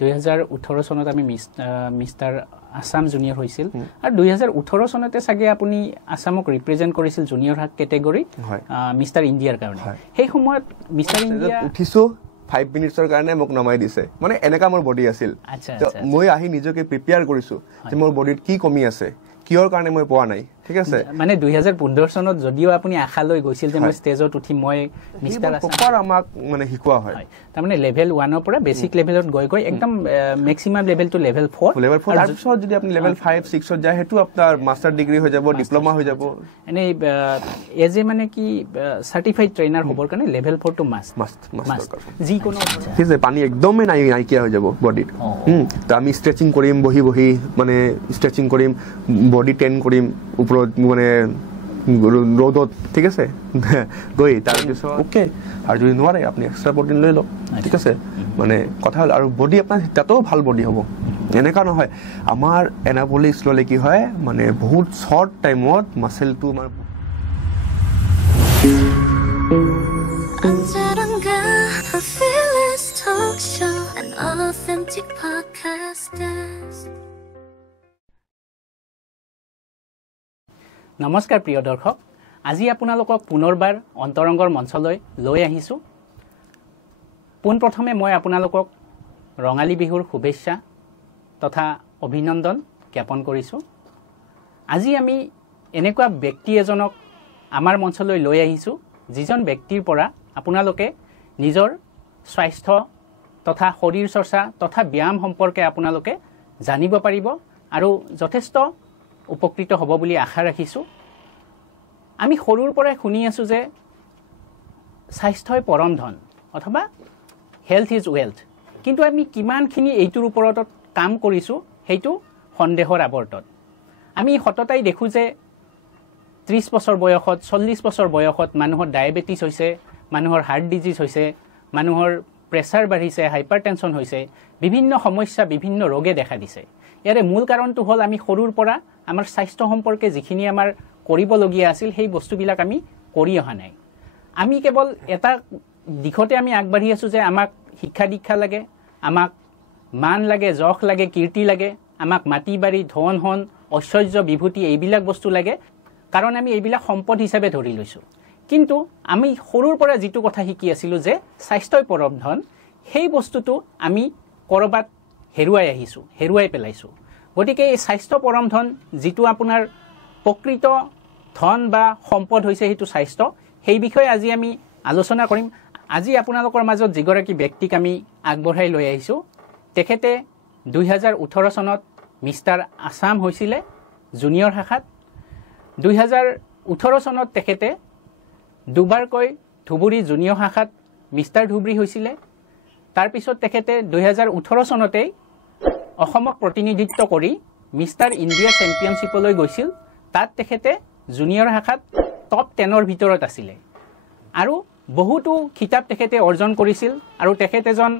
2018 চনত আমি mister Assam junior হৈছিল আৰু 2018 চনতে চাগে আপুনি আসামক ৰিপ্ৰেজেন্ট কৰিছিল জুনিয়ৰ হাক কেটেগৰী মিষ্টাৰ ইণ্ডিয়াৰ কাৰণে সেই সময়ত মিষ্টাৰ ইণ্ডিয়া উঠিছো 5 মিনিটৰ কাৰণে মোক নমাই দিছে মানে এনেকা মোৰ বডি আছিল মই আহি নিজকে প্ৰিপেয়াৰ কৰিছো যে মোৰ বডিত কি কমি আছে কিয়ৰ কাৰণে মই পোৱা নাই ঠিক আছে মানে 2015 চনত যদিও আপুনি আশা লৈ গৈছিল যে মই ষ্টেজত উঠি মই মিষ্টাৰ আসাম আমাক মানে শিকোৱা হয় তাৰ মানে লেভেল 1 ৰ পৰা বেসিক লেভেলত গৈ একদম ম্যাক্সিমাম লেভেল টু লেভেল 4 তাৰ পিছত যদি আপুনি লেভেল 5 6 ত যায় হেতু আপোনাৰ মাস্টাৰ ডিগ্ৰী হৈ যাব ডিপ্লোমা হৈ যাব এনে এজ এ মানে কি সাৰ্টিফাইড ট্ৰেইনাৰ হ'বৰ কাৰণে লেভেল 4 টু মাস্ট যি কোনো ঠিক আছে পানী একদমই নাইকিয়া হৈ যাব বডিত তো আমি ষ্ট্ৰেচিং কৰিম বহি মানে ষ্ট্ৰেচিং কৰিম বডি টেন কৰিম ওপৰত মানে ৰোদত ঠিক আছে গৈ তাৰপিছত ওকে আৰু যদি নোৱাৰে আপুনি এক্সট্ৰা প্ৰটিন লৈ লওক ঠিক আছে মানে কথা আৰু বডি আপোনাৰ তাতেও ভাল বডি হ'ব এনেকা নহয় আমাৰ এনাবলিক স্ল'লি কি হয় মানে বহুত শৰ্ট টাইমত মাসেলটো আমাৰ নমস্কাৰ প্ৰিয় দৰ্শক আজি আপোনালোকক পুনৰবাৰ অন্তৰংগৰ মঞ্চলৈ লৈ আহিছো পোনপ্ৰথমে মই আপোনালোকক ৰঙালী বিহুৰ শুভেচ্ছা তথা অভিনন্দন জ্ঞাপন কৰিছো আজি আমি এনেকুৱা ব্যক্তি এজনক আমাৰ মঞ্চলৈ লৈ আহিছো যিজন ব্যক্তিৰ পৰা আপোনালোকে নিজৰ স্বাস্থ্য তথা শৰীৰ চৰ্চা তথা ব্যায়াম সম্পৰ্কে আপোনালোকে জানিব পাৰিব আৰু যথেষ্ট উপকৃত হ'ব বুলি আশা ৰাখিছো আমি সৰুৰ পৰাই শুনি আছো যে স্বাস্থ্যই পৰম ধন অথবা হেলথ ইজ ওয়েলথ কিন্তু আমি কিমানখিনি এইটোৰ ওপৰত কাম কৰিছো হেতু সন্দেহৰ আৱৰ্তত আমি হততাই দেখো যে 30 বছৰ বয়সত 40 বছৰ বয়সত মানুহৰ ডায়াবেটিস হৈছে মানুহৰ হাৰ্ট ডিজিজ হৈছে মানুহৰ প্ৰেছাৰ বাঢ়িছে হাইপাৰটেনশন হৈছে বিভিন্ন সমস্যা বিভিন্ন ৰোগে দেখা দিছে ইয়াৰে মূল কাৰণটো হ'ল আমি সৰুৰ পৰা আমাৰ স্বাস্থ্য সম্পৰ্কে যিখিনি আমাৰ কৰিবলগীয়া আছিল সেই বস্তুবিলাক আমি কৰি অহা নাই আমি কেৱল এটা দিশতে আমি আগবাঢ়ি আছো যে আমাক শিক্ষা দীক্ষা লাগে আমাক মান লাগে যশ লাগে কীৰ্তি লাগে আমাক মাটি বাৰী ধন হন ঐশ্বৰ্য বিভূতি এইবিলাক বস্তু লাগে কাৰণ আমি এইবিলাক সম্পদ হিচাপে ধৰি লৈছো কিন্তু আমি সৰুৰ পৰা যেটো কথা শিকি আছিলো যে স্বাস্থ্যই পৰম ধন সেই বস্তুটো আমি কৰবাত হেৰুৱাই পেলাইছো গতিকে এই স্বাস্থ্য পৰম ধন যেটো আপোনাৰ প্ৰকৃত ধন বা সম্পদ হৈছে হেতু স্বাস্থ্য সেই বিষয়ে আজি আমি আলোচনা কৰিম আজি আপোনালোকৰ মাজত যিগৰাকী ব্যক্তিক আমি আগবঢ়াই লৈ আহিছো তেখেতে 2018 চনত মিষ্টাৰ আসাম হৈছিল জুনিয়ৰ শাখাত 2018 চনত তেখেতে দুবাৰকৈ ধুবুৰী জুনিয়ৰ শাখাত মিষ্টাৰ ধুবুৰী হৈছিল তাৰ পিছত তেখেতে 2018 চনতে অসমক প্ৰতিনিধিত্ব কৰি মিষ্টাৰ ইণ্ডিয়া চেম্পিয়নশ্বিপলৈ গৈছিল তাত তেখেতে জুনিয়ৰ শাখাত টপ 10 ৰ ভিতৰত আছিল আৰু বহুতো খিতাপ তেখেতে অৰ্জন কৰিছিল আৰু তেখেতে এজন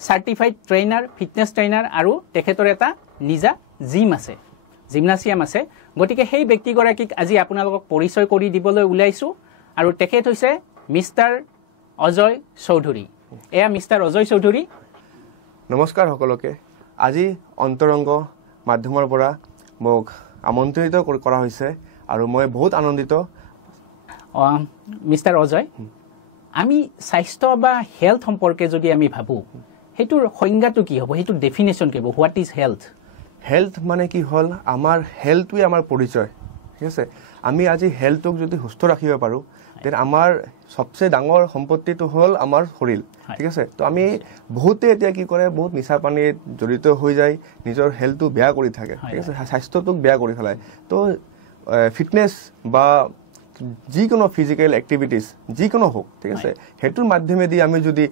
সাৰ্টিফাইড ট্ৰেইনাৰ ফিটনেছ ট্ৰেইনাৰ আৰু তেখেতৰ এটা নিজা জিম আছে জিমনাসিয়াম আছে গতিকে সেই ব্যক্তিগৰাকীক আজি আপোনালোকক পৰিচয় কৰি দিবলৈ উলাইছো আৰু তেখেত হৈছে মিষ্টাৰ অজয় চৌধুৰী এয়া মিষ্টাৰ অজয় চৌধুৰী নমস্কাৰ সকলোকে আজি অন্তৰংগ মাধ্যমৰ পৰা মোক আমন্ত্ৰিত কৰা হৈছে আৰু মই বহুত আনন্দিত মিষ্টাৰ অজয় আমি স্বাস্থ্য বা হেলথ সম্পৰ্কে যদি আমি ভাবো হেতুৰ সংজ্ঞাটো কি হ'ব হেতুৰ ডেফিনেশন কি হ'ব হোৱাট ইজ হেলথ হেলথ মানে কি হল আমাৰ হেলথটোই আমাৰ পৰিচয় ঠিক আছে আমি আজি হেলথক যদি সুস্থ ৰাখিব পাৰো দেন আমাৰ সবচেয়ে ডাঙৰ সম্পত্তিটো হল আমাৰ শৰীৰ ঠিক আছে তো আমি বহুতে এতিয়া কি কৰে বহুত নিচা পানীত জড়িত হৈ যায় নিজৰ হেলথটো বেয়া কৰি থাকে ঠিক আছে স্বাস্থ্যটোক বেয়া কৰি ফেলাই তো ফিটনেস বা যিকোনো ফিজিক্যাল এক্টিভিটিজ যিকোনো হোক ঠিক আছে হেতুৰ মাধ্যমেদি আমি যদি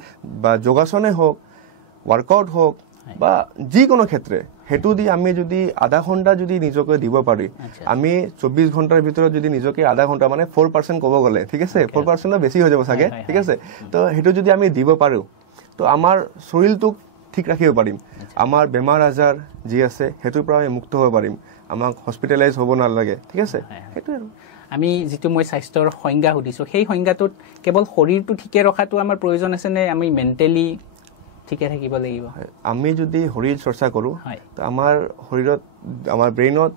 বা যোগাসনে হোক ওয়ার্কআউট হোক বা যিকোনো ক্ষেত্রে হেতু দি আমি যদি আধা ঘন্টা যদি নিজকে দিব পারি আমি 24 ঘন্টাৰ ভিতৰত যদি নিজকে আধা ঘন্টা মানে 4% কব গলে ঠিক আছে 4% বেছি হৈ যাব সাগে ঠিক আছে তো হেতু যদি আমি দিব পাৰো তো আমাৰ শৰীৰটোক ঠিক ৰাখিব পাৰিম আমাৰ বেমাৰ আজাৰ যি আছে হেতুৰ পৰা আমি মুক্ত হ'ব পাৰিম আমাক হস্পিটেলাইজ হ'ব নালাগে ঠিক আছে হেতু আৰু আমি যেটো মই স্বাস্থ্যৰ সংজ্ঞা সুধিছো সেই সংজ্ঞাটোত কেৱল শৰীৰটো ঠিকে ৰখাটো আমাৰ প্ৰয়োজন আছে নে আমি মেন্টালি ঠিকে থাকিব লাগিব আমি যদি শৰীৰ চৰ্চা কৰোঁ হয় তো আমাৰ শৰীৰত আমাৰ ব্ৰেইনত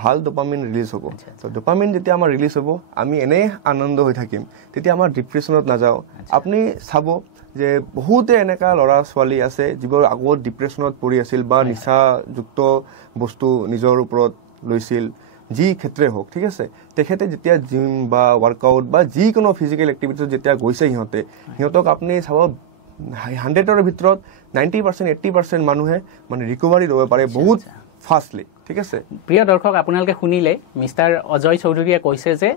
ভাল ডোপামিন ৰিলিজ হ'ব তো ডোপামিন যেতিয়া আমাৰ ৰিলিজ হ'ব আমি এনে আনন্দ হৈ থাকিম তেতিয়া আমাৰ ডিপ্ৰেশ্যনত নাযাওঁ আপুনি চাব যে বহুতে এনেকা ল'ৰা ছোৱালী আছে যিবোৰ আগত ডিপ্ৰেশ্যনত পৰি আছিল বা নিচাযুক্ত বস্তু নিজৰ ওপৰত লৈছিল যি ক্ষেত্ৰে হওক ঠিক আছে তেখেতে যেতিয়া জিম বা ৱৰ্কআউট বা যিকোনো ফিজিকেল এক্টিভিটিত যেতিয়া গৈছে সিহঁতক আপুনি চাব 100ৰ ভিতৰত 90% 80% মানুহে মানে ৰিকভাৰী ল'ব পাৰে বহুত ফাষ্টলি ঠিক আছে প্ৰিয় দৰ্শক আপোনালোকে শুনিলে মিষ্টাৰ অজয় চৌধুৰীয়ে কৈছে যে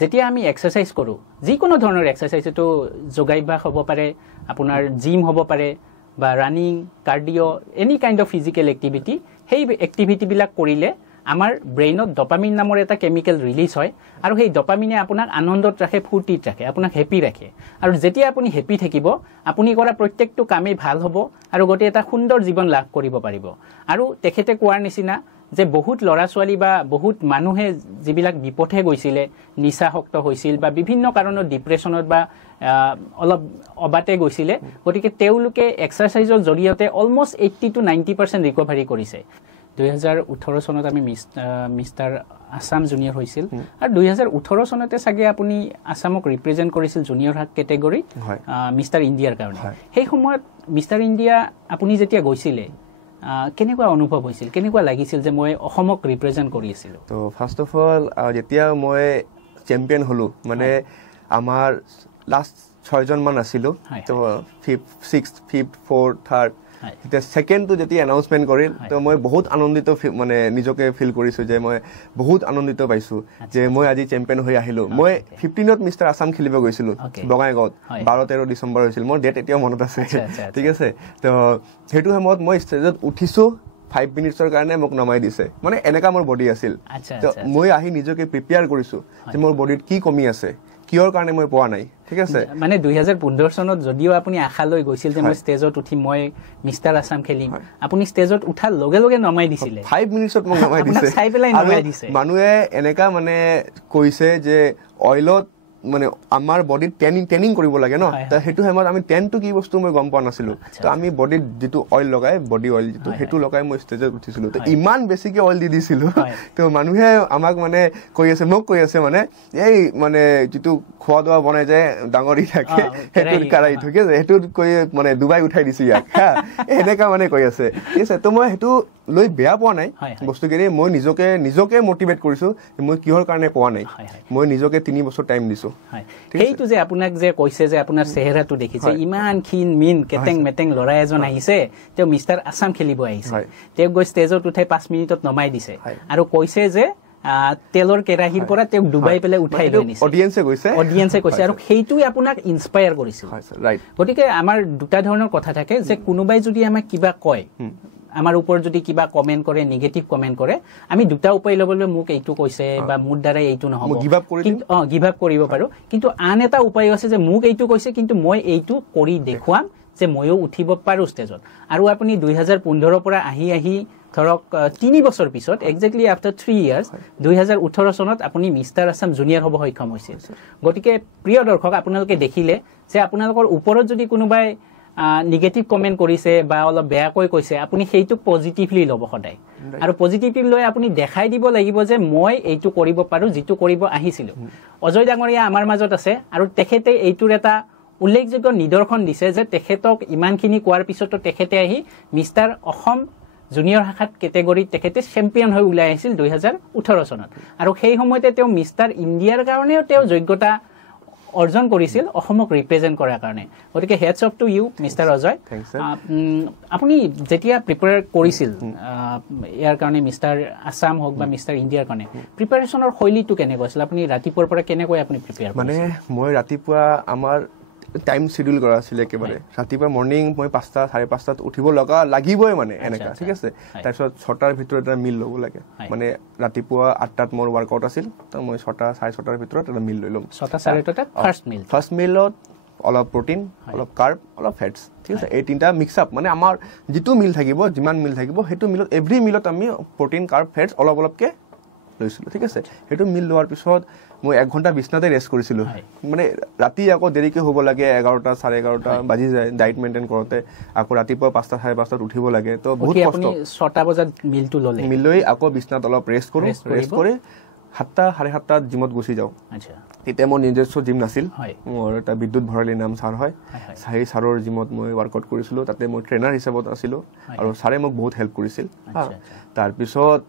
যেতিয়া আমি এক্সাৰসাইজ কৰোঁ যিকোনো ধৰণৰ এক্সাৰসাইজ এটো যোগাভ্যাস হ'ব পাৰে আপোনাৰ জিম হ'ব পাৰে বা running cardio any kind of physical activity সেই এক্টিভিটিবিলাক কৰিলে আমাৰ ব্ৰেইনত ডপামিন নামৰ এটা কেমিকেল ৰিলিজ হয় আৰু সেই ডপামিনে আপোনাক আনন্দত ৰাখে ফুৰ্তিত ৰাখে আপোনাক হেপি ৰাখে আৰু যেতিয়া আপুনি হেপি থাকিব আপুনি কৰা প্ৰত্যেকটো কামেই ভাল হ'ব আৰু গতি এটা সুন্দৰ জীৱন লাভ কৰিব পাৰিব আৰু তেখেতে কোৱাৰ নিচিনা যে বহুত ল'ৰা ছোৱালী বা বহুত মানুহে যিবিলাক বিপথে গৈছিলে নিচাসক্ত হৈছিল বা বিভিন্ন কাৰণত ডিপ্ৰেশ্যনত বা অলপ অবাতে গৈছিলে গতিকে তেওঁলোকে এক্সাৰসাইজৰ জৰিয়তে অলমষ্ট 80 to 90% ৰিকভাৰী কৰিছে 2018 চনত আমি মিষ্টাৰ আসাম জুনিয়ৰ হৈছিল আৰু 2018 চনতে চাগে আপুনি আসামক ৰিপ্ৰেজেন্ট কৰিছিল জুনিয়ৰ কেটেগৰী মিষ্টাৰ ইণ্ডিয়াৰ কাৰণে সেই সময়ত মিষ্টাৰ ইণ্ডিয়া আপুনি যেতিয়া গৈছিলে কেনেকুৱা অনুভৱ হৈছিল কেনেকুৱা লাগিছিল যে মই অসমক ৰিপ্ৰেজেন্ট কৰি আছিলো তো ফাৰ্স্ট অফ অল যেতিয়া মই চেম্পিয়ন হলো মানে আমাৰ লাষ্ট 6 জন মান আছিল তো 5th 6th 5th 4th 3rd এতিয়া সেকেন্ডটো যেতিয়া এনাউন্সমেন্ট কৰিল তো মই বহুত আনন্দিত মানে নিজকে ফিল কৰিছো যে মই বহুত আনন্দিত পাইছো যে মই আজি চেম্পিয়ন হৈ আহিলো মই 15ত মিষ্টাৰ আসাম খেলিব গৈছিলো বঙাইগাঁৱত 12-13 ডিসেম্বৰ হৈছিল মোৰ ডেট এতিয়াও মনত আছে ঠিক আছে তো হেতু সময়ত মই ষ্টেজত উঠিছো 5 মিনিটৰ কাৰণে মোক নমাই দিছে মানে এনেকা মোৰ বডি আছিল তো মই আহি নিজকে প্ৰিপেয়াৰ কৰিছো যে মোৰ বডিত কি কমি আছে কিয়ৰ কাৰণে মই পোৱা নাই ঠিক আছে মানে 2015 চনত যদিও আপুনি আশা লৈ গৈছিল যে মই ষ্টেজত উঠি মই মিষ্টাৰ আসাম খেলিম আপুনি ষ্টেজত উঠাৰ লগে লগে নমাই দিছিলে 5 মিনিটত মোক নমাই দিছে চাই পেলাই নমাই দিছে মানুহে এনেকা মানে কৈছে যে অইলত মানে আমাৰ বডিত ট্ৰেনিং কৰিব লাগে ন তো হেতু সময়ত আমি ট্ৰেনটো কি বস্তু মই গম পোৱা নাছিলো তো আমি বডিত যেটো অইল লগাই বডি অইল যেটো হেতু লগাই মই ষ্টেজত উঠিছিলো তো ইমান বেছিকে অইল দি দিছিলো তো মানুহে আমাক মানে মোক কৈ আছে মানে এই মানে যেটো খোৱা দোৱা বনাই যায় ডাঙৰি থাকে হেতু কাৰাই থাকে হেতু কৈ মানে দুবাই উঠাই দিছি ইয়াক এনেকা মানে কৈ আছে ঠিক আছে তো মই হেতু লৈ বেয়া পোৱা নাই বস্তুখিনি মই নিজকে মোটিভেট কৰিছো মই কিহৰ কাৰণে পোৱা নাই মই নিজকে 3 বছৰ টাইম দিছো সেইটো যে আপোনাক যে কৈছে যে আপোনাৰ চেহেৰাটো দেখিছে ইমান ক্ষীণ মিন কেটেং মেটেং লৰা এজন আহিছে তেওঁ মিষ্টাৰ আসাম খেলিব আহিছে তেওঁ গৈ ষ্টেজত উঠাই 5 মিনিটত নমাই দিছে আৰু কৈছে যে তেলৰ কেৰাহীৰ পৰা তেওঁক ডুবাই পেলাই উঠাই লৈ নিছে অডিয়েন্সে কৈছে আৰু সেইটোৱে আপোনাক ইনস্পায়াৰ কৰিছিল গতিকে আমাৰ দুটা ধৰণৰ কথা থাকে যে কোনোবাই যদি আমাক কিবা কয় আমাৰ ওপৰত যদি কিবা কমেন্ট কৰে নেগেটিভ কমেন্ট কৰে আমি দুটা উপায় লবলৈ মোক এইটো কৈছে বা মোৰ দ্বাৰা এইটো নহব কিন্তু গিভ আপ কৰিব পাৰো কিন্তু আন এটা উপায় আছে যে মোক এইটো কৈছে কিন্তু মই এইটো কৰি দেখুৱাম যে ময়ো উঠিব পাৰো ষ্টেজত আৰু আপুনি 2015 পৰা আহি ধৰক 3 বছৰ পিছত এক্স্যাক্টলি আফটাৰ 3 ইয়াৰ্স 2018 চনত আপুনি মিষ্টাৰ আসাম জুনিয়ৰ হ'ব সক্ষম হৈছিল গতিকে প্ৰিয় দৰ্শক আপোনালোকে দেখিলে যে আপোনালোকৰ ওপৰত যদি কোনোবাই নেগেটিভ কমেন্ট কৰিছে বা অলপ বেয়াকৈ কৈছে আপুনি সেইটো পজিটিভলি ল'ব সদায় আৰু পজিটিভলি লৈ আপুনি দেখাই দিব লাগিব যে মই এইটো কৰিব পাৰো যেটো কৰিব আহিছিলো অজয় ডাঙৰীয়া আমাৰ মাজত আছে আৰু তেখেতে এইটোৰ এটা উল্লেখযোগ্য নিদৰ্শন দিছে যে তেখেতক ইমানখিনি কোৱাৰ পিছতো তেখেতে আহি মিষ্টাৰ অসম জুনিয়ৰ শাখাত কেটেগৰীত তেখেতে চেম্পিয়ন হৈ ওলাই আহিছিল 2018 চনত আৰু সেই সময়তে তেওঁ মিষ্টাৰ ইণ্ডিয়াৰ কাৰণেও তেওঁ যোগ্যতা অৰ্জন কৰিছিল অসমক ৰিপ্ৰেজেন্ট কৰাৰ কাৰণে গতিকে hats off to you mister Ajay আপুনি যেতিয়া প্ৰিপেয়াৰ কৰিছিল ইয়াৰ কাৰণে মিষ্টাৰ আসাম হওক বা মিষ্টাৰ ইণ্ডিয়াৰ কাৰণে প্ৰিপেয়াৰেশ্যনৰ শৈলীটো কেনেকৈ আছিল আপুনি ৰাতিপুৱাৰ পৰা কেনেকৈ আপুনি প্ৰিপেয়াৰ মানে মই ৰাতিপুৱা আমাৰ টাইম শিডিউল কৰা আছিল একেবাৰে ৰাতিপুৱা মৰ্নিং মই 5টা 5:30 উঠিব লাগিবই মানে এনেকা ঠিক আছে তাৰপিছত 6টাৰ ভিতৰত এটা মিল ল'ব লাগে মানে ৰাতিপুৱা 8টাত মোৰ ওয়াৰ্কআউট আছিল তো মই 6টা 6:30টাৰ ভিতৰত এটা মিল লৈ লম 6টা 6:30টাত ফাৰ্স্ট মিলত অলপ প্ৰটিন অলপ কাৰ্ব অলপ ফেটছ ঠিক আছে এই তিনটা মিক্স আপ মানে আমাৰ যেটো মিল থাকিব যিমান মিল থাকিব হেতু মিলত এভৰি মিলত আমি প্ৰটিন কাৰ্ব ফেটছ অলপকে লৈছিলো ঠিক আছে হেতু মিল লোৱাৰ পিছত মই 1 ঘণ্টা বিছনাতে ৰেষ্ট কৰিছিলোঁ মানে ৰাতি আকৌ দেৰিকৈ হ'ব লাগে 11টা 11:30 বাজি যায় ডাইট মেইনটেইন কৰোঁতে আকৌ ৰাতিপুৱা 5টা 5:30 উঠিব লাগে তো বহুত কষ্ট 6টা বজাত মিলটো ল'লে মিললৈ আকৌ বিছনাত অলপ ৰেষ্ট কৰোঁ ৰেষ্ট কৰি 7টা 7:30 জিমত গুচি যাওঁ আচ্ছা তেতিয়া মোৰ নিজস্ব জিম নাছিল মোৰ এটা বিদ্যুৎ ভৰালী নাম ছাৰ হয় সেই ছাৰৰ জিমত মই ৱাৰ্কআউট কৰিছিলোঁ তাতে মই ট্ৰেইনাৰ হিচাপত আছিলোঁ আৰু ছাৰে মোক বহুত হেল্প কৰিছিল তাৰপিছত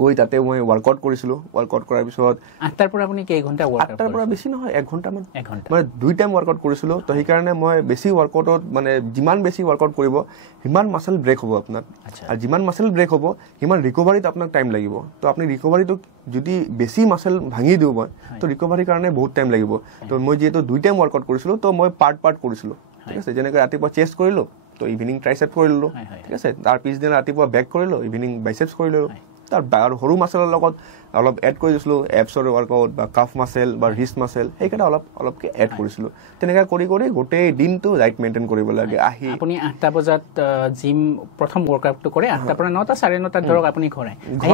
গৈ তাতে মই ৱাৰ্কআউট কৰিছিলোঁ ৱাৰ্কআউট কৰাৰ পিছত 8টাৰ পৰা আপুনি কেই ঘণ্টা ৱাৰ্কআউট 8টাৰ পৰা বেছি নহয় 1 ঘণ্টামান 1 ঘণ্টা মানে 2 টাইম ৱাৰ্কআউট কৰিছিলোঁ তো সেইকাৰণে মই বেছি ৱাৰ্কআউটত মানে যিমান বেছি ৱাৰ্কআউট কৰিব সিমান মাসল ব্ৰেক হ'ব আপোনাৰ আৰু যিমান মাসল ব্ৰেক হ'ব সিমান ৰিকভাৰীত আপোনাক টাইম লাগিব তো আপুনি ৰিকভাৰীটো যদি বেছি মাসল ভাঙি দিওঁ মই তো ৰিকভাৰীৰ কাৰণে বহুত টাইম লাগিব তো মই যেহেতু 2 টাইম ৱাৰ্কআউট কৰিছিলোঁ তো মই পাৰ্ট কৰিছিলোঁ ঠিক আছে যেনেকৈ ৰাতিপুৱা চেষ্ট কৰিলোঁ তো ইভিনিং ট্ৰাইচেপ কৰিলোঁ ঠিক আছে তাৰ পিছদিনা ৰাতিপুৱা বেক কৰিলোঁ ইভিনিং বাইচেপছ কৰিলোঁ তাৰ সৰু মাসলৰ লগত অলপ এড কৰি দিছিলোঁ এপছৰ ৱাৰ্কআউট বা কাফ মাসেল বা ৰিষ্ট মাসেল সেইকেইটা অলপকৈ এড কৰিছিলোঁ তেনেকৈ কৰি গোটেই দিনটো ডাইট মেইনটেইন কৰিব লাগে আহি আপুনি 8টা বজাত জিম প্ৰথম ৱৰ্কআউটটো কৰে 8টাৰ পৰা 9টা 9:30 ধৰক আপুনি ঘৰে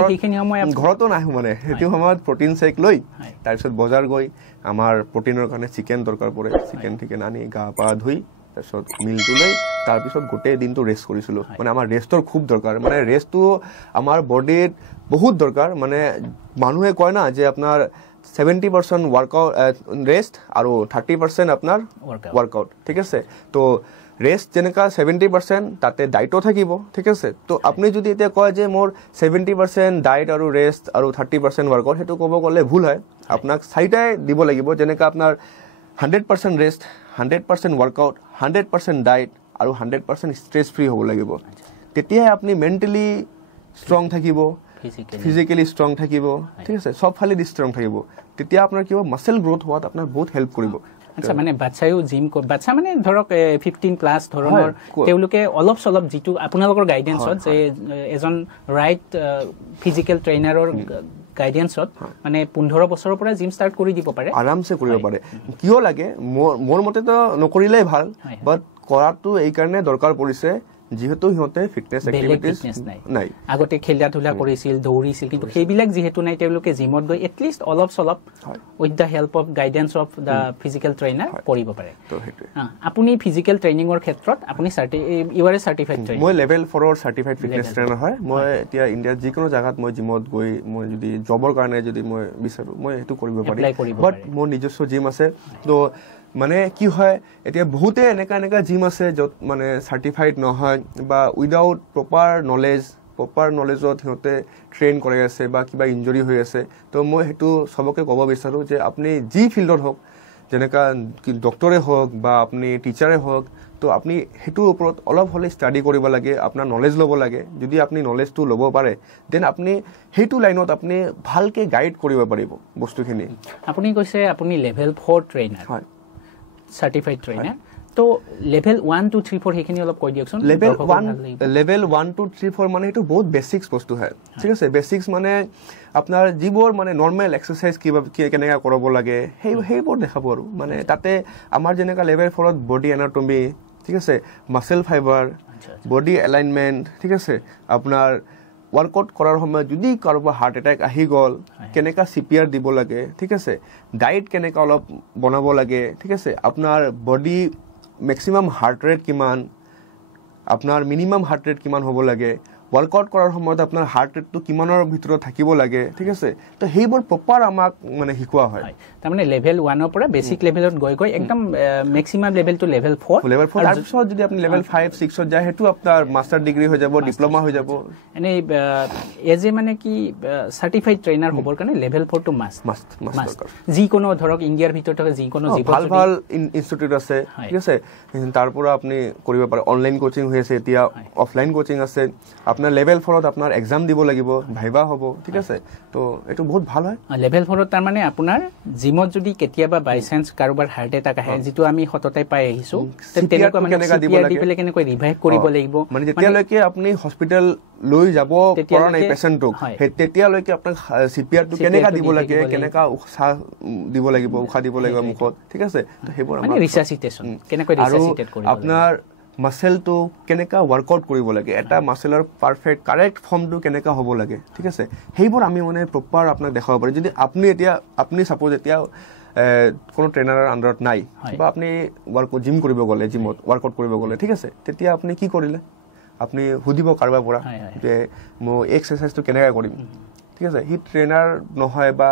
সেইখিনি সময় ঘৰতো নাহোঁ মানে সেইটো সময়ত প্ৰটিন শেক লৈ তাৰপিছত বজাৰ গৈ আমাৰ প্ৰটিনৰ কাৰণে চিকেন দৰকাৰ পৰে চিকেন আনি গা পা ধুই তাৰপিছত মিলটো লৈ তাৰপিছত গোটেই দিনটো ৰেষ্ট কৰিছিলোঁ মানে আমাৰ ৰেষ্টৰ খুব দৰকাৰ মানে ৰেষ্টটো আমাৰ বডিত বহুত দৰকাৰ মানে মানুহে কয় না যে আপোনাৰ 70% ৱৰ্কআউট ৰেষ্ট আৰু 30% আপোনাৰ ৱৰ্কআউট ঠিক আছে তো ৰেষ্ট যেনেকা 70% তাতে ডাইটও থাকিব ঠিক আছে তো আপুনি যদি এতিয়া কয় যে মোৰ 70% ডাইট আৰু ৰেষ্ট আৰু 30% ৱৰ্কআউট সেইটো ক'ব গ'লে ভুল হয় আপোনাক চাৰিটাই দিব লাগিব যেনেকা আপোনাৰ 100% ৰেষ্ট 100% ৱৰ্কআউট 100% ডাইট আৰু 100% ষ্ট্ৰেছ ফ্ৰী হ'ব লাগিব তেতিয়াহে আপুনি মেণ্টেলি ষ্ট্ৰং থাকিব ফিজিকেলি ষ্ট্ৰং থাকিব ঠিক আছে সব ফালে ষ্ট্ৰং থাকিব তেতিয়া আপোনাৰ কি হ'ব মাসল গ্ৰোথ হোৱাত আপোনাৰ বহুত হেল্প কৰিব আচ্ছা মানে বাচ্চায়ো জিম বাচ্চা মানে ধৰক 15+ ধৰণৰ তেওঁলোকে অলপ চলপ যিটো আপোনালোকৰ গাইডেন্সত যে এজন ৰাইট ফিজিকেল ট্ৰেইনাৰৰ গাইডেন্সত মানে 15 বছৰৰ পৰা জিম ষ্টাৰ্ট কৰি দিব পাৰে আৰামছে কৰিব পাৰে কিয় লাগে মোৰ মতেতো নকৰিলেই ভাল বাট কৰাটো এই কাৰণে দৰকাৰ পৰিছে যেহেতু সিহঁতে ফিটনেস এক্টিভিটিজ নাই আগতে খেলা ধুলা কৰিছিল দৌৰিছিল কিন্তু সেইবিলাক যেহেতু নাই তেওঁলোকে জিমত গৈ এটলিষ্ট অলপ চলপ with the help of guidance of the physical trainer কৰিব পাৰে আপুনি ফিজিকেল ট্ৰেইনিঙৰ ক্ষেত্ৰত আপুনি ইউ আৰ এ চাৰ্টিফাইড ট্ৰেইনাৰ মই লেভেল 4 ৰ চাৰ্টিফাইড ফিটনেস ট্ৰেইনাৰ হয় মই এতিয়া ইণ্ডিয়াৰ যিকোনো জায়গাত মই জিমত গৈ মই যদি জবৰ কাৰণে যদি মই বিচাৰো মই সেইটো কৰিব পাৰিম বাট মোৰ নিজস্ব জিম আছে তো মানে কি হয় এতিয়া বহুতে এনেকা জিম আছে য'ত মানে চাৰ্টিফাইড নহয় বা উইদাউট প্ৰপাৰ নলেজত সিহঁতে ট্ৰেইন কৰি আছে বা কিবা ইঞ্জৰি হৈ আছে তো মই সেইটো সবকে ক'ব বিচাৰোঁ যে আপুনি যি ফিল্ডত হওক যেনেকা ডক্টৰে হওক বা আপুনি টিচাৰে হওক তো আপুনি সেইটোৰ ওপৰত অলপ হ'লে ষ্টাডি কৰিব লাগে আপোনাৰ নলেজ ল'ব লাগে যদি আপুনি নলেজটো ল'ব পাৰে দেন আপুনি সেইটো লাইনত আপুনি ভালকৈ গাইড কৰিব পাৰিব বস্তুখিনি আপুনি কৈছে আপুনি লেভেল 4 ট্ৰেইনাৰ হয় certified trainer তো level 1 2 3 4 হেখিনি অলপ কৈ দিয়কচোন level 1 2 3 4 মানে এটো বহুত বেসিক্স বস্তু হয় ঠিক আছে বেসিক্স মানে আপোনাৰ জীবৰ মানে নৰমাল এক্সাৰসাইজ কেনেকা কৰিব লাগে সেইবোৰ দেখাব আৰু মানে তাতে আমাৰ যেনেকা level 4 ত বডি এনাটমি ঠিক আছে মাসল ফাইবাৰ বডি এলাইনমেন্ট ঠিক আছে আপোনাৰ ৱৰ্কআউট কৰাৰ সময়ত যদি কাৰোবাৰ হাৰ্ট এটাক আহি গ'ল কেনেকা সিপিআৰ দিব লাগে ঠিক আছে ডায়েট কেনেকা অলপ বনাব লাগে ঠিক আছে আপোনাৰ বডি ম্যাক্সিমাম হাৰ্ট ৰেট কিমান আপোনাৰ মিনিমাম হাৰ্ট ৰেট কিমান হ'ব লাগে ৱৰ্কআউট কৰাৰ সময়ত আপোনাৰ হাৰ্ট ৰেটটো কিমানৰ ভিতৰত থাকিব লাগে ঠিক আছে তো সেইবোৰ প্ৰপাৰ আমাক মানে শিকোৱা হয় তাৰ মানে লেভেল 1 ৰ পৰা বেসিক লেভেলত গৈ একদম ম্যাক্সিমাম লেভেল টু লেভেল 4 তাৰ পিছত যদি আপুনি লেভেল 5 6 ত যায় হেতু আপোনাৰ মাস্টাৰ ডিগ্ৰী হৈ যাব ডিপ্লোমা হৈ যাব এনে এজে মানে কি সাৰ্টিফাইড ট্ৰেইনাৰ হ'বৰ কাৰণে লেভেল 4 টু মাস্ট যি কোনো ধৰক ইণ্ডিয়াৰ ভিতৰত থকা যি কোনো ভাল ইনষ্টিটিউট আছে ঠিক আছে তাৰ পৰা আপুনি কৰিব পাৰে অনলাইন কোচিং হৈ আছে এতিয়া অফলাইন কোচিং আছে আপনার লেভেল 4 ত আপনার এক্সাম দিব লাগিব ভাইবা হ'ব ঠিক আছে তো এটো বহুত ভাল হয় লেভেল 4 ত তাৰ মানে আপোনাৰ জিমত যদি কেতিয়াবা বাই চান্স কাৰোবাৰ হাৰ্ট এটাক আহে যেটো আমি হততাই পাই আহিছো তেনেকৈ মানে কেনেকৈ ৰিভাইভ কৰিব লাগিব মানে যেতিয়ালৈকে আপুনি হস্পিটেল লৈ যাব পৰা নাই পেশেন্টক তেতিয়ালৈকে আপোনাক সিপিআৰ টো কেনেকা দিব লাগে কেনেকা উশাহ দিব লাগিব উশাহ দিব লাগিব মুখত ঠিক আছে তো হেবোৰ মানে ৰিসাৰ্চিটেশন কেনেকৈ ৰিসাৰ্চিটেট কৰিব আপোনাৰ মাসেলটো কেনেকা ওয়াৰ্কআউট কৰিব লাগে এটা মাসেলৰ পাৰফেক্ট কাৰেক্ট ফৰ্মটো কেনেকা হ'ব লাগে ঠিক আছে সেইবোৰ আমি মানে প্ৰপাৰ আপোনাক দেখাব পাৰি যদি আপনি সাপোজ এতিয়া কোনো ট্ৰেনাৰৰ আন্ডাৰত নাই বা আপনি জিম কৰিব গলে জিমত ওয়াৰ্কআউট কৰিব গলে ঠিক আছে তেতিয়া আপনি কি কৰিলে আপনি হুদিব কাৰবা পৰা যে মই এক্সাৰসাইজটো কেনেকা কৰিম ঠিক আছে হি ট্ৰেনাৰ নহয় বা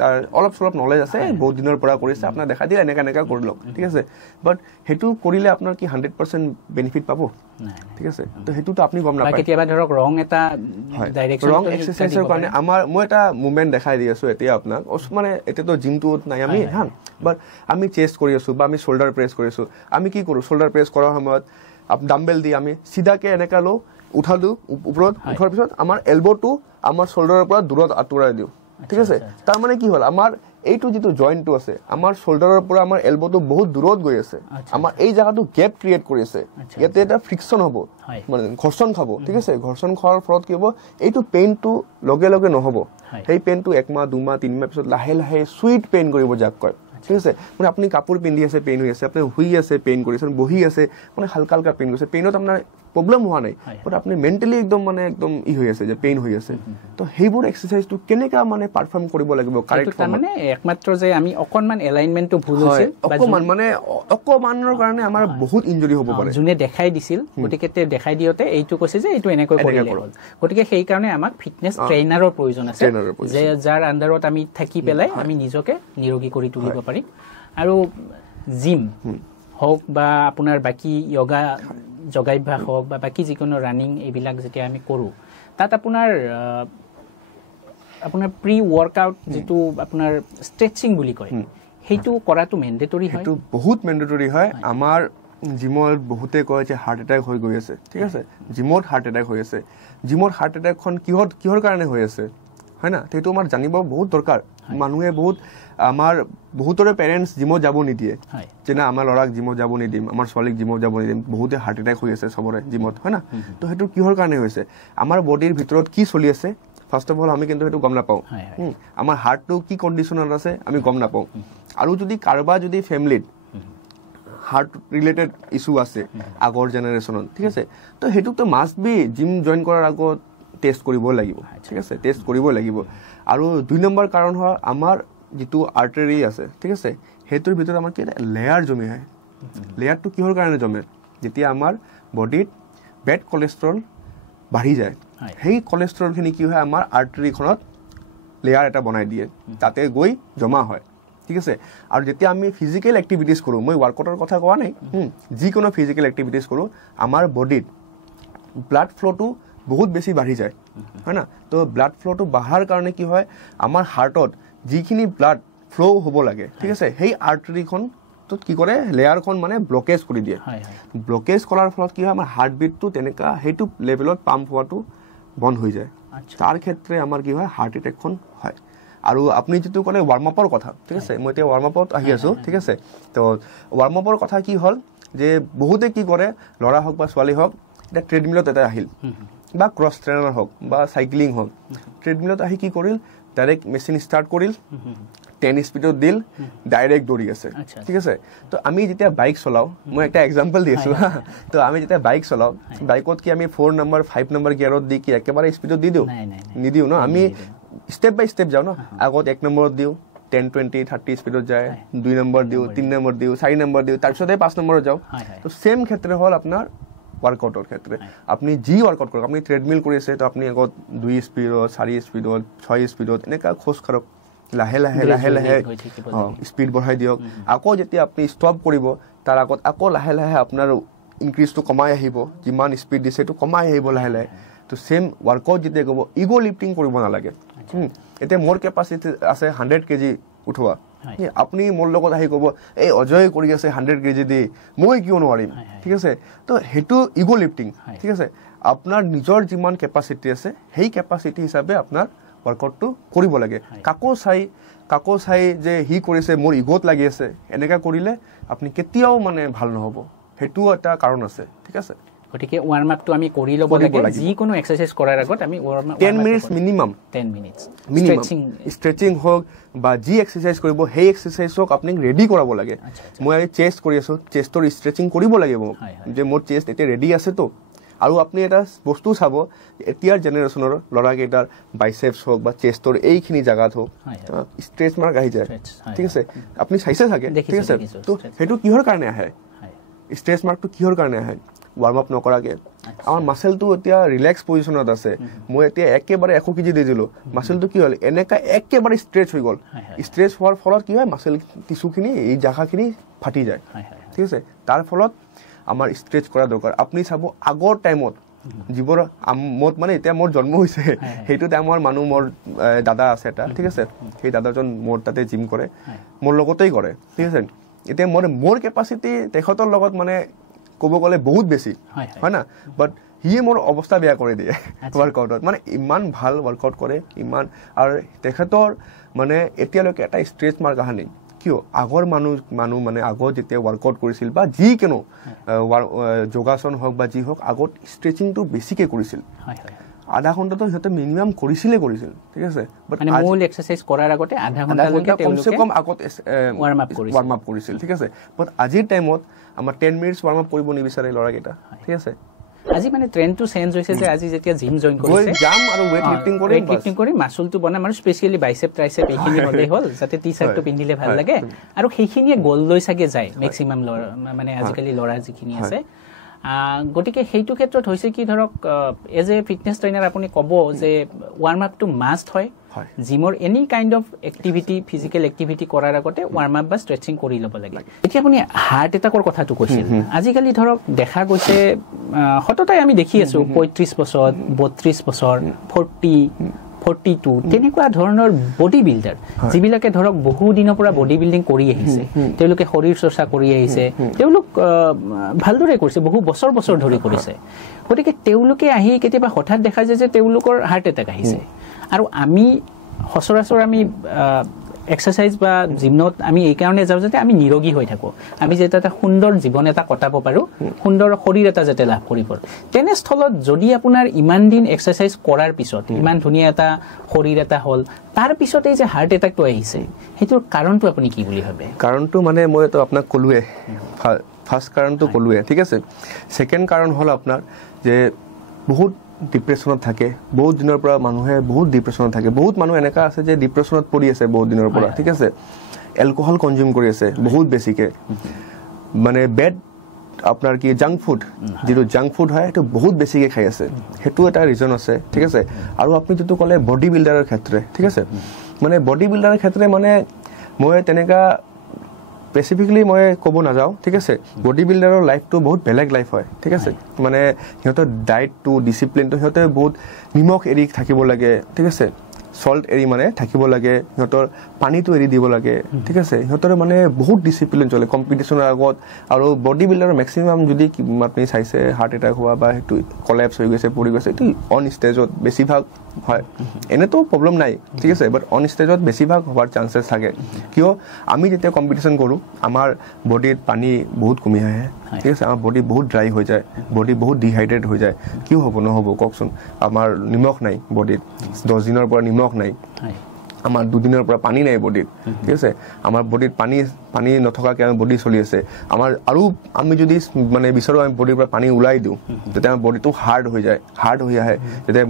তাৰ অলপ সলপ নলেজ আছে বহুত দিনৰ পৰা কৰিছে আপোনাৰ দেখা দিলে এনেকা কৰি লওক ঠিক আছে বাট হেতু কৰিলে আপোনাৰ কি 100% বেনিফিট পাব ঠিক আছে তো হেতুটো আপনি গম নাপায় কেতিয়াবা ধৰক ৰং এটা ডাইৰেকশন ৰং এক্সাৰসাইজৰ কাৰণে আমাৰ মই এটা মুভমেন্ট দেখাই দি আছো এতিয়া আপোনাক মানে এতিয়াতো জিমটো নাই আমি হ্যাঁ বাট আমি চেস্ট কৰি আছো বা আমি শোল্ডাৰ প্ৰেছ কৰি আছো আমি কি কৰো শোল্ডাৰ প্ৰেছ কৰাৰ সময়ত ডাম্বেল দি আমি সিধাকে এনেকা লো উঠালো ওপৰত উঠাৰ পিছত আমাৰ এলবোটো আমাৰ শোল্ডাৰৰ পৰা দূৰত আঁতৰাই দিও ঠিক আছে তাৰ মানে কি হল আমাৰ এইটো যেটো জয়েন্টটো আছে আমাৰ শোল্ডাৰৰ পৰা আমাৰ এলবোটো বহুত দূৰত গৈ আছে আমাৰ এই জায়গাটো গ্যাপ ক্ৰিয়েট কৰি আছে ইয়াতে এটা ফ্ৰিকশন হ'ব মানে ঘৰ্ষণ খাব ঠিক আছে ঘৰ্ষণ খোৱাৰ ফলত কি হ'ব এইটো পেইনটো লগে লগে নহব সেই পেইনটো 1 মাহ 2 মাহ 3 মাহ পিছত লাহে লাহে সুইট পেইন কৰিব যাক কয় ঠিক আছে মানে আপনি কাপোৰ পিন্ধি আছে পেইন হৈ আছে আপনি হুই আছে পেইন কৰিছে বহি আছে মানে হালকা হালকা পেইন কৰিছে পেইনত আপোনাৰ প্ৰবলেম হোৱা নাই বাট আপনি মেন্টালি একদম ই হৈ আছে যে পেইন হৈ আছে তো হেইবোৰ এক্সাৰসাইজটো কেনেকা মানে পাৰফৰ্ম কৰিব লাগিব কাৰেক্ট ফৰ্ম মানে একমাত্ৰ যে আমি অকনমান এলাইনমেন্টটো ভুল হৈছে অকমানৰ কাৰণে আমাৰ বহুত ইনজুৰি হ'ব পাৰে জুনে দেখাই দিছিল গতিকে তে দেখাই দিওতে এইটো কৈছে যে এইটো এনেকৈ কৰিলে হ'ল গতিকে সেই কাৰণে আমাক ফিটনেস ট্ৰেইনাৰৰ প্ৰয়োজন আছে যে যাৰ আন্ডাৰত আমি থাকি পেলাই আমি নিজকে নিৰোগী কৰি তুলিব পাৰিম আৰু জিম হোক বা আপোনাৰ বাকি যোগা যোগাভ্যাস হোক বা বাকি যিকোনো ৰানিং এইবিলাক যেতিয়া আমি কৰো তাত আপোনাৰ প্ৰি ওয়াৰ্কআউট যেটো আপোনাৰ স্ট্ৰেচিং বুলি কয় হেতু কৰাটো মেন্ডেটৰি হয় হেতু বহুত মেন্ডেটৰি হয় আমাৰ জিমত বহুতে কয় যে হার্ট অ্যাটাক হৈ গৈ আছে ঠিক আছে জিমত হার্ট অ্যাটাক হৈ আছে জিমত হার্ট অ্যাটাকখন কিহৰ কাৰণে হৈ আছে হয় না হেতু আমাৰ জানিব বহুত দৰকাৰ মানুহে বহুত আমাৰ বহুতৰে পেৰেন্টস জিমত যাব নিদিয়ে যে না আমাৰ লৰাক জিমত যাব নিদিম আমাৰ ছোৱালীক জিমত যাব নিদিম বহুতে হাৰ্ট অ্যাটাক হৈ আছে সবৰে জিমত হয় না তো হেতু কিহৰ কাৰণে হৈছে আমাৰ বডিৰ ভিতৰত কি চলি আছে ফাৰ্স্ট অফ অল আমি কিন্তু হেতু গম নাপাও আমাৰ হাৰ্টটো কি কন্ডিশনত আছে আমি গম নাপাও আৰু যদি কাৰবা যদি ফ্যামিলিত হাৰ্ট ৰিলেটেড ইস্যু আছে আগৰ জেনাৰেশনত ঠিক আছে তো হেতু তো মাস্ট বি জিম জয়েন কৰাৰ আগত টেস্ট কৰিব লাগিব ঠিক আছে টেস্ট কৰিব লাগিব আৰু 2 নম্বৰ কাৰণ হয় আমাৰ যেটো আৰ্টাৰি আছে ঠিক আছে হেতুৰ ভিতৰত আমাৰ কি লেয়াৰ জমি হয় লেয়াৰটো কিহৰ কাৰণে জমে যেতিয়া আমাৰ বডিত বেড কোলেষ্ট্ৰল বাঢ়ি যায় সেই কোলেষ্ট্ৰলখিনি কি হয় আমাৰ আৰ্টাৰিখনত লেয়াৰ এটা বনাই দিয়ে তাতে গৈ জমা হয় ঠিক আছে আৰু যেতিয়া আমি ফিজিক্যাল এক্টিভিটিজ কৰো মই ওয়াৰ্কআউটৰ কথা কোৱা নাই যিকোনো ফিজিক্যাল এক্টিভিটিজ কৰো আমাৰ বডিত ব্লাড ফ্লোটো বহুত বেছি বাঢ়ি যায় হয় না তো ব্লাড ফ্লোটো বাঢ়াৰ কাৰণে কি হয় আমাৰ হাৰ্টত যিখিনি ব্লাড ফ্লো হ'ব লাগে ঠিক আছে সেই আৰ্টাৰিখন তো কি কৰে লেয়াৰখন মানে ব্লকেজ কৰি দিয়ে ব্লকেজ কৰাৰ ফলত কি হয় আমাৰ হাৰ্ট বিটটো তেনেকা হেতু লেভেলত পাম্প হোৱাটো বন্ধ হৈ যায় তাৰ ক্ষেত্ৰে আমাৰ কি হয় হাৰ্ট অ্যাটাকখন হয় আৰু আপুনি যেটো ক'লে ওয়াৰ্ম আপৰ কথা ঠিক আছে মই এতিয়া ওয়াৰ্ম আপত আহি আছো ঠিক আছে তো ওয়াৰ্ম আপৰ কথা কি হল যে বহুতে কি কৰে লৰা হক বা ছোৱালী হক এটা ট্ৰেডমিলত এটা আহিল বা ক্ৰস ট্ৰেইনাৰ হক বা সাইক্লিং হক ট্ৰেডমিলত আহি কি কৰিল ডাইৰেক্ট মেচিন স্টাৰ্ট কৰিল 10 স্পিডত দিল ডাইৰেক্ট দৌৰি আছে ঠিক আছে তো আমি যেতিয়া বাইক চলাও মই একটা এক্সাম্পল দিছো তো আমি যেতিয়া বাইক চলাও বাইকত কি আমি 4 নম্বৰ 5 নম্বৰ গিয়াৰত দি কি একেবাৰে স্পিডত দি দিও নিদিও ন আমি স্টেপ বাই স্টেপ যাও ন আগত 1 নম্বৰত দিও 10 20 30 স্পিডত যায় 2 নম্বৰ দিও 3 নম্বৰ দিও 4 নম্বৰ দিও তাৰ পিছতে 5 নম্বৰত যাও তো সেম ক্ষেত্ৰে হল আপনাৰ ওয়াৰ্কআউটৰ ক্ষেত্ৰে আপনি যি ওয়াৰ্কআউট কৰক আপনি ট্ৰেডমিল কৰি আছে তো আপনি আগত 2 স্পিডত 4 স্পিডত 6 স্পিডত এনেকা খোজ কাঢ়ক লাহে লাহে লাহে লাহে স্পিড বঢ়াই দিয়ক আকৌ যেতিয়া আপনি স্টপ কৰিব তাৰ আগত আকৌ লাহে লাহে আপোনাৰ ইনক্ৰিজটো কমাই আহিব যিমান স্পিড দিছে তো কমাই আহিব লাহে লাহে তো সেম ওয়ার্কআউট যেতিয়া কৰিব ইগো লিফটিং কৰিব নালাগে এতে মোৰ ক্যাপাসিটি আছে 100 কেজি উঠোৱা আপনি মোৰ লগত আহি কব এই অজয় কৰি আছে 100 কেজি দি মই কিয় নোৱাৰিম ঠিক আছে তো হেতু ইগো লিফটিং ঠিক আছে আপোনাৰ নিজৰ যিমান ক্যাপাসিটি আছে সেই ক্যাপাসিটি হিচাপে আপোনাৰ ওয়াৰ্কআউটটো কৰিব লাগে কাকো চাই যে হি কৰিছে মোৰ ইগোত লাগি আছে এনেকা কৰিলে আপনি কেতিয়াও মানে ভাল নহব হেতু এটা কাৰণ আছে ঠিক আছে গতিকে ৱাৰ্ম আপটো আমি কৰি ল'ব লাগে যিকোনো এক্সাৰচাইজ কৰাৰ আগত আমি warm up 10 minutes minimum 10 minutes stretching হওক বা যি এক্সাৰচাইজ কৰিব সেই এক্সাৰচাইজক আপুনি ৰেডি কৰাব লাগে মই চেষ্ট কৰি আছোঁ চেষ্টৰ ষ্ট্ৰেচিং কৰিব লাগিব যে মোৰ চেষ্ট এতিয়া ৰেডি আছেতো আৰু আপুনি এটা বস্তু চাব এতিয়াৰ জেনেৰেশ্যনৰ ল'ৰাকেইটাৰ বাইচেপছ হওক বা চেষ্টৰ এইখিনি জেগাত হওক ষ্ট্ৰেচ মাৰ্ক আহি যায় ঠিক আছে আপুনি চাইছে চাগে ঠিক আছে তো সেইটো কিহৰ কাৰণে আহে ষ্ট্ৰেচ মাৰ্কটো কিহৰ কাৰণে আহে ৱাৰ্ম আপ নকৰাকৈ আমাৰ মাছেলটো এতিয়া ৰিলেক্স পজিশ্যনত আছে মই এতিয়া একেবাৰে 100 কেজি দি দিলোঁ মাছেলটো কি হ'ল এনেকা একেবাৰে ষ্ট্ৰেচ হৈ গ'ল ষ্ট্ৰেচ হোৱাৰ ফলত কি হয় মাছেল টিচুখিনি এই জাগাখিনি ফাটি যায় ঠিক আছে তাৰ ফলত আমাৰ ষ্ট্ৰেচ কৰা দৰকাৰ আপুনি চাব আগৰ টাইমত যিবোৰ মত মানে এতিয়া মোৰ জন্ম হৈছে সেইটো টাইমৰ মানুহ মোৰ দাদা আছে এটা ঠিক আছে সেই দাদাজন মোৰ তাতে জিম কৰে মোৰ লগতেই কৰে ঠিক আছে এতিয়া মোৰ কেপাচিটি তেখেতৰ লগত মানে ক'ব গ'লে বহুত বেছি হয় না বাট সিয়ে মোৰ অৱস্থা বেয়া কৰি দিয়ে ৱৰ্কআউটত মানে ইমান ভাল ৱৰ্কআউট কৰে ইমান আৰু তেখেতৰ মানে এতিয়ালৈকে এটা ষ্ট্ৰেচ মাৰ্ক অহা নাই কিয় আগৰ মানুহ মানে আগত যেতিয়া ৱৰ্কআউট কৰিছিল বা যিকোনো যোগাসন হওক বা যি হওক আগত ষ্ট্ৰেচিংটো বেছিকৈ কৰিছিল আধা ঘণ্টাটো সিহঁতে মিনিমাম কৰিছিল ঠিক আছে মানে মূল এক্সাৰচাইজ কৰাৰ আগতে আধা ঘণ্টা কমসে কম আগত ৱাৰ্ম আপ কৰিছিল ঠিক আছে বাট আজিৰ টাইমত আমাৰ 10 মিনিটছ ৱাৰ্ম আপ কৰিব নিবিচাৰে ল'ৰাকেইটা ঠিক আছে আজি মানে ট্ৰেন্ডটো চেঞ্জ হৈছে যে আজি যেতিয়া জিম জয়েন কৰিছে জাম আৰু ওয়েট লিফটিং কৰি মাসুলটো বনাই মানে স্পেশালি বাইসেপ ট্ৰাইসেপ এইখিনি হলে হল যাতে টি-শাৰ্টটো পিন্ধিলে ভাল লাগে আৰু সেইখিনিয়ে গোল লৈ সাগে যায় ম্যাক্সিমাম মানে আজিকালি লৰা যিখিনি আছে গটিকে হেইটো ক্ষেত্ৰত হৈছে কি ধৰক এজ এ ফিটনেস ট্ৰেইনাৰ আপুনি ক'ব যে ৱাৰ্ম আপ টু মাস্ট হয় জিমৰ any kind of activity physical activity কৰাৰ আগতে ৱাৰ্ম আপ বা ষ্ট্ৰেচিং কৰি ল'ব লাগে এতিয়া আপুনি হাৰ্ট এটাকৰ কথাটো কৈছিল আজিকালি ধৰক দেখা গৈছে হততাই আমি দেখি আছো 35 বছৰ 32 বছৰ 42 তেনেকুৱা ধৰণৰ বডি বিল্ডাৰ যিবিলাকে ধৰক বহু দিনৰ পৰা বডি বিল্ডিং কৰি আহিছে তেওঁলোকে শৰীৰ চৰ্চা কৰি আহিছে তেওঁলোক ভালদৰে কৰিছে বহু বছৰ ধৰি কৰিছে গতিকে তেওঁলোকে আহি কেতিয়াবা হঠাৎ দেখা যায় যে তেওঁলোকৰ হাৰ্ট এটাক আহিছে আৰু আমি সচৰাচৰ আমি এক্সাৰসাইজ বা জিমত আমি এই কাৰণে যাওঁ যাতে আমি নিৰোগী হৈ থাকো আমি যেটা এটা সুন্দৰ জীৱন এটা কটাব পাৰো সুন্দৰ শৰীৰ এটা যেতে লাভ কৰিব তেনে স্থলত যদি আপোনাৰ ইমান দিন এক্সাৰসাইজ কৰাৰ পিছত ইমান ধুনীয়া এটা শৰীৰ এটা হল তাৰ পিছতে যে হাৰ্ট এটাকটো আহিছে হেতুৰ কাৰণটো আপুনি কি বুলি ভাবে কাৰণটো মানে মই তো আপোনাক কলুৱে ফাৰ্স্ট কাৰণটো কলুৱে ঠিক আছে সেকেন্ড কাৰণ হল আপোনাৰ যে বহুত ডিপ্ৰেছনত থাকে বহুত দিনৰ পৰা মানুহে বহুত ডিপ্ৰেছনত থাকে বহুত মানুহ এনেকা আছে যে ডিপ্ৰেছনত পৰি আছে বহুত দিনৰ পৰা ঠিক আছে এলকহল কনজিউম কৰি আছে বহুত বেছিকে মানে বেড আপোনাৰ কি জাংক ফুড যেটো জাংক ফুড হয় এটো বহুত বেছিকে খাই আছে হেতু এটা ৰিজন আছে ঠিক আছে আৰু আপুনি যেটো কলে বডি বিল্ডাৰৰ ক্ষেত্ৰে ঠিক আছে মানে বডি বিল্ডাৰৰ ক্ষেত্রে মানে মই তেনেকা স্পেসিফিকলি মই ক'ব না যাও ঠিক আছে বডি বিল্ডাৰৰ লাইফটো বহুত বেলেগ লাইফ হয় ঠিক আছে মানে হিহঁতৰ ডায়েটটো ডিসিপ্লিনটো হিহঁতে বহুত নিমখ এৰি থাকিব লাগে ঠিক আছে সল্ট এৰি মানে থাকিব লাগে হিহঁতৰ পানীটো এৰি দিব লাগে ঠিক আছে হিহঁতৰ মানে বহুত ডিসিপ্লিন চলে কম্পিটিশনৰ আগত আৰু বডি বিল্ডাৰৰ ম্যাক্সিমাম যদি আপুনি চাইছে হাৰ্ট এটাক হোৱা বা হেতু কলাপস হৈ গৈছে পৰি গৈছে এটো অন ষ্টেজত বেছিভাগ হয় এনেতো প্ৰবলেম নাই ঠিক আছে বাট অন ষ্টেজত বেছিভাগ হোৱাৰ চান্সেস থাকে কিয় আমি যেতিয়া কম্পিটিশন কৰো আমাৰ বডিত পানী বহুত কমি আহে ঠিক আছে আমাৰ বডি বহুত ড্ৰাই হৈ যায় বডি বহুত ডিহাইড্ৰেট হৈ যায় কি হ'ব নহব ককচোন আমাৰ নিমখ নাই বডিত 10 দিনৰ পৰা নিমখ নাই আমাৰ 2 দিনৰ পৰা পানী নাই বডিত ঠিক আছে আমাৰ বডিত পানী নথকাকে আমাৰ বডি চলি আছে আমাৰ আৰু আমি যদি মানে বিচাৰো আমি বডিৰ পৰা পানী উলাই দিও তেতিয়া আমাৰ বডিটো হাৰ্ড হৈ আহে তেতিয়া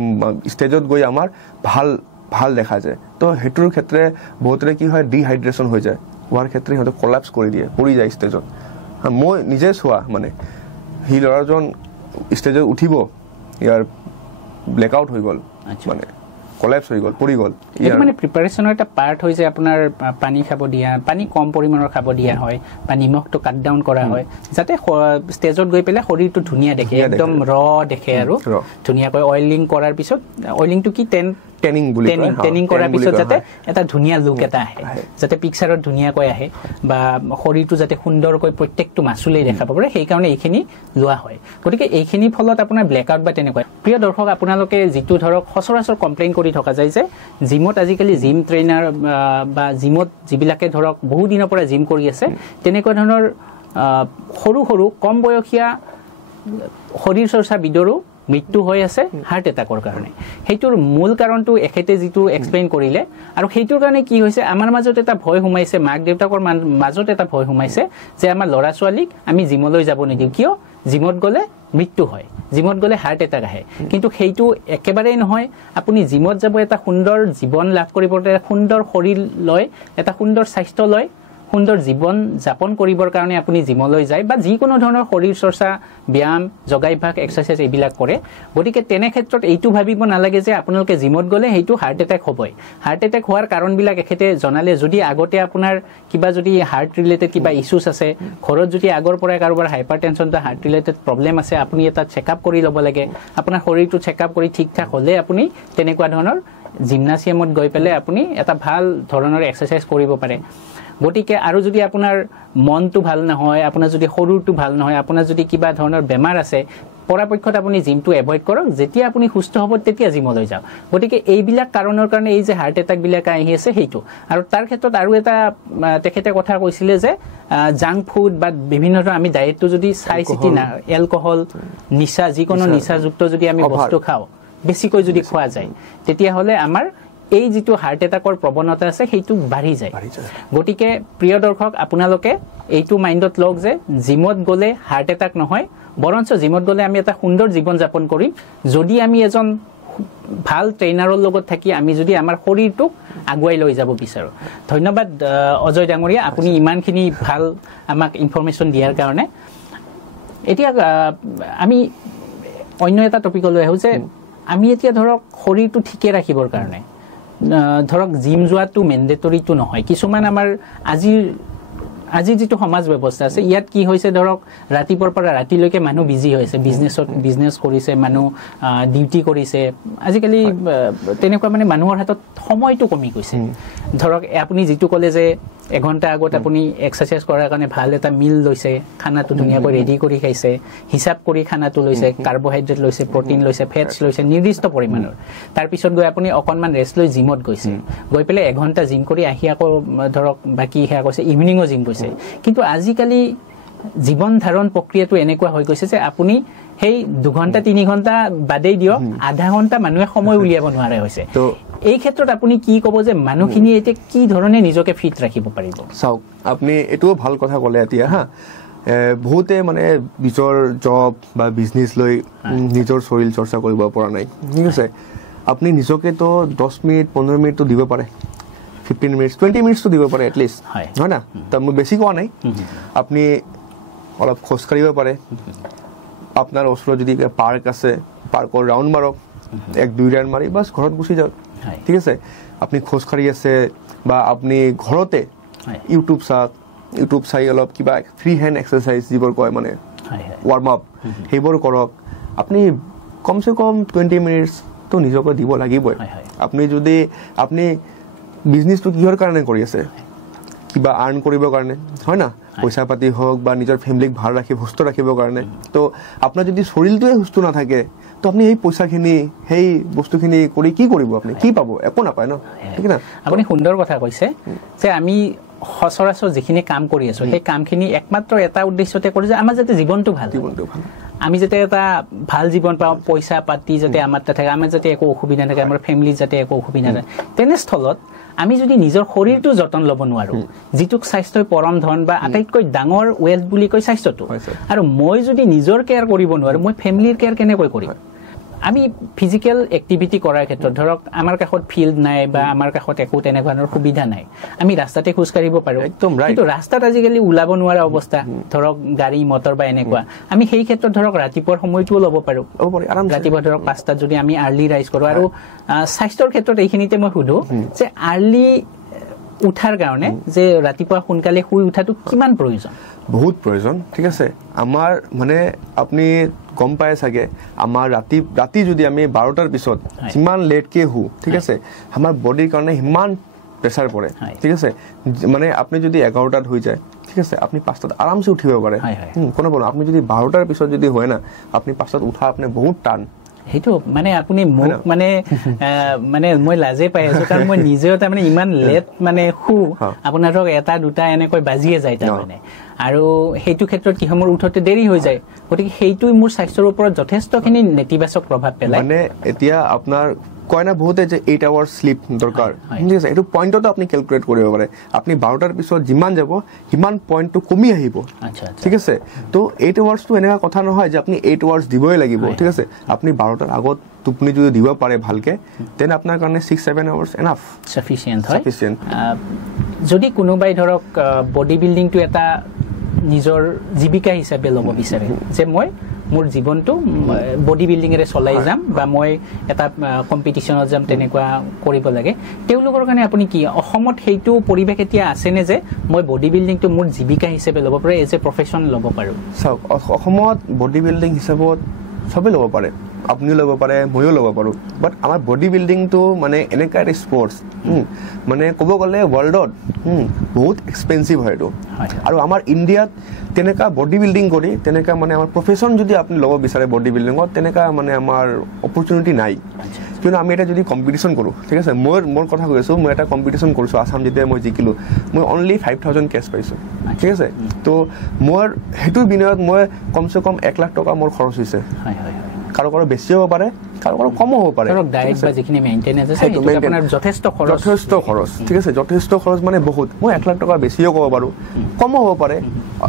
ষ্টেজত গৈ আমাৰ ভাল দেখা যায় তো হেতুৰ ক্ষেত্ৰে বহুতৰে কি হয় ডিহাইড্ৰেচন হৈ যায় হোৱাৰ ক্ষেত্ৰে হয়তো কলাপস কৰি দিয়ে পৰি যায় ষ্টেজত মই নিজে চোৱা মানে হি লৰাজন ষ্টেজত উঠিব ইয়াৰ ব্লেকআউট হৈ গল মানে কলাপস হৈ গল পৰি গল এটা মানে প্ৰিপাৰেচনৰ এটা পাৰ্ট হৈ যে আপোনাৰ পানী খাব দিয়া পানী কম পৰিমাণৰ খাব দিয়া হয় বা নিমখটো কাট ডাউন কৰা হয় যাতে ষ্টেজত গৈ পেলাই শৰীৰটো ধুনীয়া দেখে একদম ৰ দেখে আৰু ধুনীয়াকৈ অইলিং কৰাৰ পিছত অইলিংটো কি টেনিং কৰাৰ পিছত যাতে এটা ধুনীয়া লুক এটা আহে যাতে পিকচাৰত ধুনীয়াকৈ আহে বা শৰীৰটো যাতে সুন্দৰকৈ প্ৰত্যেকটো মাসুলেই দেখা পাব সেই কাৰণে এইখিনি লোৱা হয় গতিকে এইখিনি ফলত আপোনাৰ ব্লেকআউট বা তেনেকুৱা প্ৰিয় দৰ্শক আপোনালোকে যিটো ধৰক সচৰাচৰ কমপ্লেইন কৰি থকা যায় যে জিমত আজিকালি জিম ট্ৰেইনাৰ বা জিমত যিবিলাকে ধৰক বহু দিনৰ পৰা জিম কৰি আছে তেনেকুৱা ধৰণৰ সৰু কম বয়সীয়া শৰীৰ চৰ্চাবিদৰো মৃত্যু হৈ আছে হাৰ্ট এটাকৰ কাৰণে সেইটোৰ মূল কাৰণটো এখেতে যিটো এক্সপ্লেইন কৰিলে আৰু সেইটোৰ কাৰণে কি হৈছে আমাৰ মাজত এটা ভয় সোমাইছে মাক দেউতাকৰ মাজত এটা ভয় সোমাইছে যে আমাৰ ল'ৰা ছোৱালীক আমি জিমলৈ যাব নিদিওঁ কিয় জিমত গ'লে মৃত্যু হয় জিমত গ'লে হাৰ্ট এটাক আহে কিন্তু সেইটো একেবাৰেই নহয় আপুনি জিমত যাব এটা সুন্দৰ জীৱন লাভ কৰিব এটা সুন্দৰ শৰীৰ লয় এটা সুন্দৰ স্বাস্থ্য লয় সুন্দৰ জীৱন যাপন কৰিবৰ কাৰণে আপুনি জিমলৈ যায় বা যিকোনো ধৰণৰ শৰীৰ চৰ্চা ব্যায়াম যোগাভ্যাস এক্সাৰসাইজ এইবিলাক কৰে গতিকে তেনে ক্ষেত্ৰত এইটো ভাবিব নালাগে যে আপোনালোকে জিমত গ'লে সেইটো হাৰ্ট এটেক হ'বই হাৰ্ট এটেক হোৱাৰ কাৰণবিলাক এখেতে জনালে যদি আগতে আপোনাৰ কিবা যদি হাৰ্ট ৰিলেটেড কিবা ইছ্যুজ আছে ঘৰত যদি আগৰ পৰাই কাৰোবাৰ হাইপাৰটেনশ্যন বা হাৰ্ট ৰিলেটেড প্ৰব্লেম আছে আপুনি এটা চেকআপ কৰি ল'ব লাগে আপোনাৰ শৰীৰটো চেকআপ কৰি ঠিক ঠাক হ'লে আপুনি তেনেকুৱা ধৰণৰ জিমনাছিয়ামত গৈ পেলাই আপুনি এটা ভাল ধৰণৰ এক্সাৰসাইজ কৰিব পাৰে গতিকে আৰু যদি আপোনাৰ মনটো ভাল নহয় আপোনাৰ যদি শৰীৰটো ভাল নহয় আপোনাৰ যদি কিবা ধৰণৰ বেমাৰ আছে পৰাপক্ষত আপুনি জিমটো এভয়েড কৰক যেতিয়া আপুনি সুস্থ হ'ব তেতিয়া জিমলৈ যাওক গতিকে এইবিলাক কাৰণৰ কাৰণে এই যে হাৰ্ট এটাক বিলাক আহি আছে সেইটো আৰু তাৰ ক্ষেত্ৰত আৰু এটা তেখেতে কথা কৈছিলে যে জাংক ফুড বা বিভিন্ন ধৰণৰ আমি ডায়েটটো যদি চাই চিতি না এলকহল নিচা যিকোনো নিচাযুক্ত যদি আমি বস্তু খাওঁ বেছিকৈ যদি খোৱা যায় তেতিয়াহ'লে আমাৰ এই যিটো হাৰ্ট এটাকৰ প্ৰৱণতা আছে সেইটো বাঢ়ি যায় গতিকে প্ৰিয় দৰ্শক আপোনালোকে এইটো মাইণ্ডত লওক যে জিমত গ'লে হাৰ্ট এটাক নহয় বৰঞ্চ জিমত গ'লে আমি এটা সুন্দৰ জীৱন যাপন কৰিম যদি আমি এজন ভাল ট্ৰেইনাৰৰ লগত থাকি আমি যদি আমাৰ শৰীৰটোক আগুৱাই লৈ যাব বিচাৰো ধন্যবাদ অজয় ডাঙৰীয়া আপুনি ইমানখিনি ভাল আমাক ইনফৰমেশ্যন দিয়াৰ কাৰণে এতিয়া আমি অন্য এটা টপিকলৈ আহোঁ যে আমি এতিয়া ধৰক শৰীৰটো ঠিকে ৰাখিবৰ কাৰণে ধৰক জিম যোৱাটো মেণ্ডেটৰীটো নহয় কিছুমান আমাৰ আজি যিটো সমাজ ব্যৱস্থা আছে ইয়াত কি হৈছে ধৰক ৰাতিপুৱাৰ পৰা ৰাতিলৈকে মানুহ বিজি হৈছে বিজনেছ কৰিছে মানুহ ডিউটি কৰিছে আজিকালি তেনেকুৱা মানে মানুহৰ হাতত সময়টো কমি গৈছে ধৰক আপুনি যিটো ক'লে যে এঘণ্টা আগত আপুনি এক্সাৰসাইজ কৰাৰ কাৰণে ভাল এটা মিল লৈছে খানাটো ধুনীয়াকৈ ৰেডি কৰি খাইছে হিচাপ কৰি খানাটো লৈছে কাৰ্বহাইড্ৰেট লৈছে প্ৰটিন লৈছে ফেটছ লৈছে নিৰ্দিষ্ট পৰিমাণৰ তাৰপিছত গৈ আপুনি অকণমান ৰেষ্ট লৈ জিমত গৈছে গৈ পেলাই এঘণ্টা জিম কৰি আহি আকৌ ধৰক বাকী সেয়া কৈছে ইভিনিঙো জিম গৈছে কিন্তু আজিকালি জীৱন ধাৰণ প্ৰক্ৰিয়াটো এনেকুৱা হৈ গৈছে যে আপুনি সেই 2 ঘণ্টা 3 ঘণ্টা বাদেই দিয়ক আধা ঘণ্টা মানুহে সময় উলিয়াব নোৱাৰে হৈছে এই ক্ষেত্ৰত আপুনি কি ক'ব যে মানুহখিনি এতিয়া কি ধৰণে নিজকে ফিট ৰাখিব পাৰিব চাওক আপুনি এটোও ভাল কথা ক'লে এতিয়া হা বহুতে মানে নিজৰ জব বা বিজনেছ লৈ নিজৰ শৰীৰ চৰ্চা কৰিব পৰা নাই ঠিক আছে আপুনি নিজকে তো 10 মিনিট 15 মিনিট তো দিব পাৰে 15 মিনিটস 20 মিনিটস তো দিব পাৰে এট লিষ্ট হয় না তো মই বেছি কোৱা নাই আপুনি অলপ খোজ কাঢ়িব পাৰে আপোনাৰ ওচৰত যদি পাৰ্ক আছে পাৰ্কৰ ৰাউণ্ড মাৰক 1-2 ৰাউণ্ড মাৰি বাস ঘৰত গুচি যাওক ঠিক আছে আপনি খোজ কাঢ়ি আছে বা আপনি ঘৰতে ইউটিউব চাই অলপ কিবা ফ্ৰী হ্যান্ড এক্সাৰসাইজ যিবোৰ কয় মানে ওয়াৰ্ম আপ সেইবোৰ কৰক আপনি কমসে কম 20 মিনিটস তো নিজকে দিব লাগিবই আপনি যদি আপনি বিজনেসটো কিহৰ কাৰণে কৰি আছে কিবা আৰ্ন কৰিবৰ কাৰণে হয় না পইচা পাতি হোক বা নিজৰ ফ্যামিলিক ভাল ৰাখি সুস্থ ৰাখিবৰ কাৰণে তো আপোনাৰ যদি শৰীৰটোৱে সুস্থ নাথাকে তো আপনি এই পইচাখিনি সেই বস্তুখিনি কৰি কি কৰিব আপনি কি পাব একো নাপায় ন ঠিক না আপুনি সুন্দৰ কথা কৈছে যে আমি সচৰাচৰ যিখিনি কাম কৰি আছো সেই কামখিনি একমাত্ৰ এটা উদ্দেশ্যতে কৰি যে আমাৰ যাতে জীৱনটো ভাল আমি যাতে এটা ভাল জীৱন পাওঁ পইচা পাতি যাতে আমাৰ থাকে আমাৰ যাতে একো অসুবিধা নাথাকে আমাৰ ফ্যামিলি যাতে একো অসুবিধা নাথাকে তেনে স্থলত আমি যদি নিজৰ শৰীৰটো যতন ল'ব নোৱাৰো যিটোক স্বাস্থ্যই পৰম ধন বা আটাইতকৈ ডাঙৰ ওয়েলথ বুলি কয় স্বাস্থ্যটো আৰু মই যদি নিজৰ কেয়াৰ কৰিব নোৱাৰো মই ফ্যামিলিৰ কেয়াৰ কেনেকৈ কৰিম আমি ফিজিক্যাল এক্টিভিটি কৰাৰ ক্ষেত্ৰত ধৰক আমাৰ কাষত ফিল্ড নাই বা আমাৰ কাষত একো তেনেকুৱা ধৰণৰ সুবিধা নাই আমি ৰাস্তাতে খোজ কাঢ়িব পাৰো কিন্তু ৰাস্তাত আজিকালি ওলাব নোৱাৰা অৱস্থা ধৰক গাড়ী মটৰ বা এনেকুৱা আমি সেই ক্ষেত্ৰত ধৰক ৰাতিপুৱাৰ সময়টো ল'ব পাৰো ৰাতিপুৱা ধৰক 5টাত যদি আমি আৰ্লি ৰাইজ কৰো আৰু স্বাস্থ্যৰ ক্ষেত্ৰত এইখিনিতে মই সুধো যে আৰ্লি উঠাৰ কাৰণে যে ৰাতিপুৱা সোনকালে শুই উঠাটো কিমান প্ৰয়োজন বহুত প্ৰয়োজন ঠিক আছে আমাৰ মানে আপনি গম পায় সাগে আমাৰ ৰাতি যদি আমি 12টাৰ পিছত কিমান লেট কে হু ঠিক আছে আমাৰ বডিৰ কাৰণে হিমান প্ৰেসাৰ পৰে ঠিক আছে মানে আপনি যদি 11টাত হৈ যায় ঠিক আছে আপনি 5টাত আৰামসে উঠিব পাৰে কোনো আপনি যদি 12টাৰ পিছত যদি হয় না আপনি 5টাত উঠা আপনি বহুত টান সেইটো মানে আপুনি মোক মানে মানে মই লাজে পাই আছো কাৰণ মই নিজেও তাৰমানে ইমান লেট মানে আপোনাৰ ধৰক 1-2 এনেকৈ বাজিয়ে যায় তাৰমানে আৰু সেইটো ক্ষেত্ৰত কি মোৰ উঠতে দেৰি হৈ যায় গতিকে সেইটো মোৰ স্বাস্থ্যৰ ওপৰত যথেষ্টখিনি নেতিবাচক প্ৰভাৱ পেলায় মানে এতিয়া আপোনাৰ কয় না বহুতে যে 8 আৱাৰ্ছ স্লিপ দৰকাৰ ঠিক আছে এইটো পইণ্টতো আপুনি কেলকুলেট কৰিব পাৰে আপুনি 12টাৰ পিছত যিমান যাব সিমান পইণ্টটো কমি আহিব ঠিক আছে তো 8 আৱাৰ্ছটো এনেকুৱা কথা নহয় যে আপুনি 8 আৱাৰ্ছ দিবই লাগিব ঠিক আছে আপুনি 12টাৰ আগত টোপনি যদি দিব পাৰে ভালকে দেন আপোনাৰ কাৰণে 6-7 আৱাৰ্ছ এনাফ সাফিচিয়েন্ট হয় যদি কোনোবাই ধৰক বডি বিল্ডিংটো এটা নিজৰ জীৱিকা হিচাপে ল'ব বিচাৰে যে মই মোৰ জীৱনটো বডি বিল্ডিংৰে চলাই যাম বা মই এটা কম্পিটিশনত যাম তেনেকুৱা কৰিব লাগে তেওঁলোকৰ কাৰণে আপুনি কি অসমত সেইটো পৰিবেশ এতিয়া আছে নে যে মই বডি বিল্ডিংটো মোৰ জীৱিকা হিচাপে ল'ব পাৰে এজ এ প্ৰফেশন ল'ব পাৰো চাওক অসমত বডি বিল্ডিং হিচাপত সবে ল'ব পাৰে আপনিও ল'ব পাৰে ময়ো ল'ব পাৰোঁ বাট আমাৰ বডি বিল্ডিংটো মানে এনেকুৱা এটা স্পৰ্টছ মানে ক'ব গ'লে ৱৰ্ল্ডত বহুত এক্সপেঞ্চিভ হয় এইটো আৰু আমাৰ ইণ্ডিয়াত তেনেকুৱা বডি বিল্ডিং কৰি তেনেকুৱা মানে আমাৰ প্ৰফেশ্যন যদি আপুনি ল'ব বিচাৰে বডি বিল্ডিঙত তেনেকুৱা মানে আমাৰ অপৰচুনিটি নাই কিয়নো আমি এটা যদি কম্পিটিশ্যন কৰোঁ ঠিক আছে মোৰ কথা কৈ আছোঁ মই এটা কম্পিটিশ্যন কৰিছোঁ আছাম যেতিয়া মই জিকিলোঁ মই অনলি 5,000 কেছ পাইছোঁ ঠিক আছে তো মোৰ সেইটোৰ বিনিময়ত মই কমচে কম 1 লাখ টকা মোৰ খৰচ হৈছে কাৰো বেছি হ'ব পাৰে কাৰো কমো হ'ব পাৰে ডায়েট বা যিখিনি মেইনটেনেন্স আছে সেইটো আপোনাৰ যথেষ্ট খৰচ ঠিক আছে যথেষ্ট খৰচ মানে বহুত মই 1 লাখ টকা বেছিও ক'ব পাৰোঁ কমো হ'ব পাৰে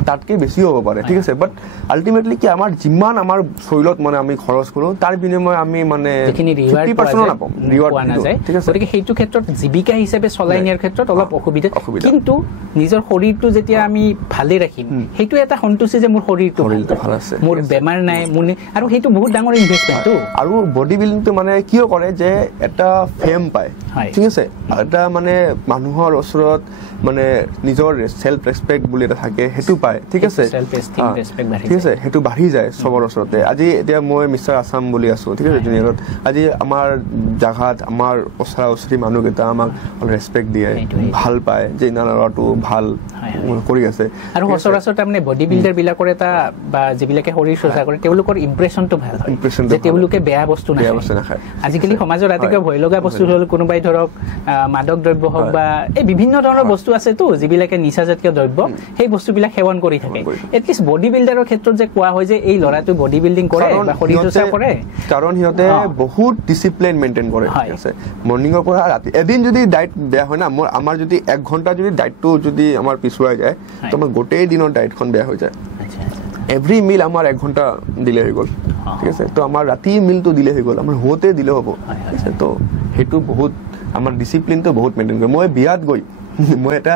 তাতকৈ বেছিও হ'ব পাৰে ঠিক আছে বাট আল্টিমেটলি কি আমাৰ যিমান আমাৰ শৰীৰত মানে আমি খৰচ কৰোঁ তাৰ বিনিময়ত আমি মানে 50% নাপাম ৰিৱাৰ্ড নাযায় ঠিক আছে গতিকে সেইটো ক্ষেত্ৰত জীৱিকা হিচাপে চলাই নিয়াৰ ক্ষেত্ৰত অলপ অসুবিধা কিন্তু নিজৰ শৰীৰটো যেতিয়া আমি ভালে ৰাখিম সেইটো এটা সন্তুষ্টি যে মোৰ শৰীৰটো ভাল আছে মোৰ বেমাৰ নাই মোৰ আৰু সেইটো বহুত ডাঙৰ ইনভেষ্টমেণ্টটো আৰু বডি বিল্ডিংটো মানে কিয় কৰে যে এটা ফেম পায় ঠিক আছে এটা মানে মানুহৰ ওচৰত মানে নিজৰ সেলফ ৰেসপেক্ট বুলি এটা থাকে সেইটো পায় ঠিক আছে ঠিক আছে সেইটো বাঢ়ি যায় সবৰ ওচৰতে আজি এতিয়া মই মিষ্টাৰ আছাম বুলি আছো ঠিক আছে জুনিয়ৰত আজি আমাৰ জাগাত আমাৰ ওচৰা-ওচৰি মানুহকেইটা আমাক ৰেসপেক্ট দিয়ে ভাল পায় যে নালাটো ভাল কৰি আছে আৰু সচৰাচৰ তাৰমানে বডি বিল্ডাৰ বিলাকৰ এটা বা যিবিলাকে শৰীৰ চৰ্চা কৰে তেওঁলোকৰ ইমপ্ৰেছনটো ভাল হয় যে তেওঁলোকে বেয়া বস্তু নাখায় আজিকালি সমাজৰ আটাইতকৈ ভয় লগা বস্তু হ'ল কোনোবাই ধৰক মাদক দ্ৰব্য হওক বা এই বিভিন্ন ধৰণৰ বস্তু আছে তো যিবিলাকে নিচাজাতীয় দ্ৰব্য সেই বস্তুবিলাক সেৱন কৰি থাকে এটলিষ্ট বডি বিল্ডাৰৰ ক্ষেত্ৰত যে কোৱা হয় যে এই ল'ৰাটো বডি বিল্ডিং কৰে বা শৰীৰ চৰ্চা কৰে কাৰণ সিহঁতে বহুত ডিসিপ্লিন মেইনটেইন কৰে ঠিক আছে মৰ্নিংৰ পৰা ৰাতি এদিন যদি ডায়েট বেয়া হয় না আমাৰ যদি 1 ঘণ্টা যদি ডায়েটটো যদি আমাৰ পিছুৱাই যায় তো আমাৰ গোটেই দিনৰ ডায়েটখন বেয়া হৈ যায় এভৰি মিল আমাৰ 1 ঘণ্টা দিলে হৈ গ'ল ঠিক আছে তো আমাৰ ৰাতি মিলটো দিলে হৈ গ'ল আমাৰ হোতে দিলে হ'ব ঠিক আছে তো সেইটো বহুত আমাৰ ডিসিপ্লিনটো বহুত মেইনটেইন কৰে মই বিয়াত গৈ মই এটা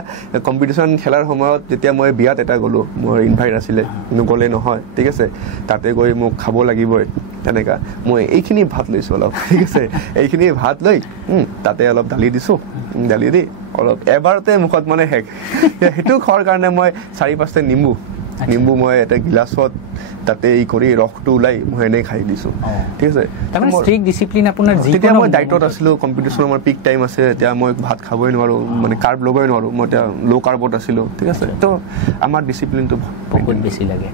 কম্পিটিশ্যন খেলাৰ সময়ত যেতিয়া মই বিয়াত এটা গ'লোঁ মোৰ ইনভাইট আছিলে নগ'লে নহয় ঠিক আছে তাতে গৈ মোক খাব লাগিবই তেনেকুৱা মই এইখিনি ভাত লৈছোঁ অলপ ঠিক আছে এইখিনি ভাত লৈ তাতে অলপ দালি দিছোঁ দালি দি অলপ এবাৰতে মুখত মানে শেষ সেইটো খোৱাৰ কাৰণে মই 4-5টা নিম্বু মই এটা গিলাছত তাতে এই কৰি ৰসটো ওলাই মই এনেই খাই দিছোঁ ঠিক আছে তাৰমানে ষ্ট্ৰিক্ট ডিসিপ্লিন আপোনাৰ যেতিয়া মই ডায়েটত আছিলোঁ কম্পিটিশ্যনৰ আমাৰ পিক টাইম আছে এতিয়া মই ভাত খাবই নোৱাৰোঁ মানে কাৰ্ব ল'বই নোৱাৰোঁ মই এতিয়া ল' কাৰ্বত আছিলোঁ ঠিক আছে তো আমাৰ ডিসিপ্লিনটো বহুত বেছি লাগে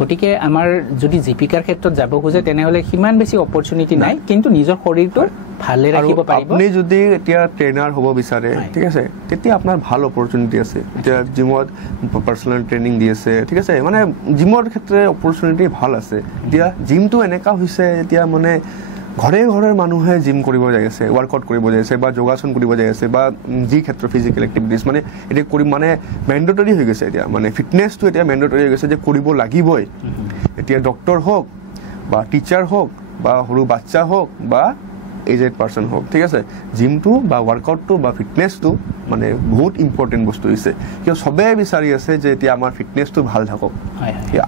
গতিকে আমাৰ যদি জীৱিকাৰ ক্ষেত্ৰত যাব খোজে তেনেহ'লে সিমান বেছি অপৰচুনিটি নাই কিন্তু নিজৰ শৰীৰটো ভালে ৰাখিব পাৰিব আপুনি যদি এতিয়া ট্ৰেইনাৰ হ'ব বিচাৰে ঠিক আছে তেতিয়া আপোনাৰ ভাল অপৰচুনিটি আছে এতিয়া জিমত পাৰ্চনেল ট্ৰেইনিং দি আছে ঠিক আছে মানে জিমৰ ক্ষেত্ৰত অপৰচুনিটি ভাল আছে এতিয়া জিমটো এনেকুৱা হৈছে এতিয়া মানে ঘৰে ঘৰে মানুহে জিম কৰিব যাই আছে ৱৰ্কআউট কৰিব যাই আছে বা যোগাসন কৰিব যাই আছে বা যি ক্ষেত্ৰ ফিজিকেল এক্টিভিটিজ মানে এটা কৰি মানে মেণ্ডেটৰী হৈ গৈছে এতিয়া মানে ফিটনেছটো এতিয়া মেণ্ডেটৰী হৈ গৈছে যে কৰিব লাগিবই এতিয়া ডক্টৰ হওক বা টিচাৰ হওক বা সৰু বাচ্চা হওক বা এজেড পাৰ্চন হওক ঠিক আছে জিমটো বা ৱৰ্কআউটটো বা ফিটনেছটো মানে বহুত ইম্পৰ্টেণ্ট বস্তু হৈছে কিয় সবেই বিচাৰি আছে যে এতিয়া আমাৰ ফিটনেছটো ভাল থাকক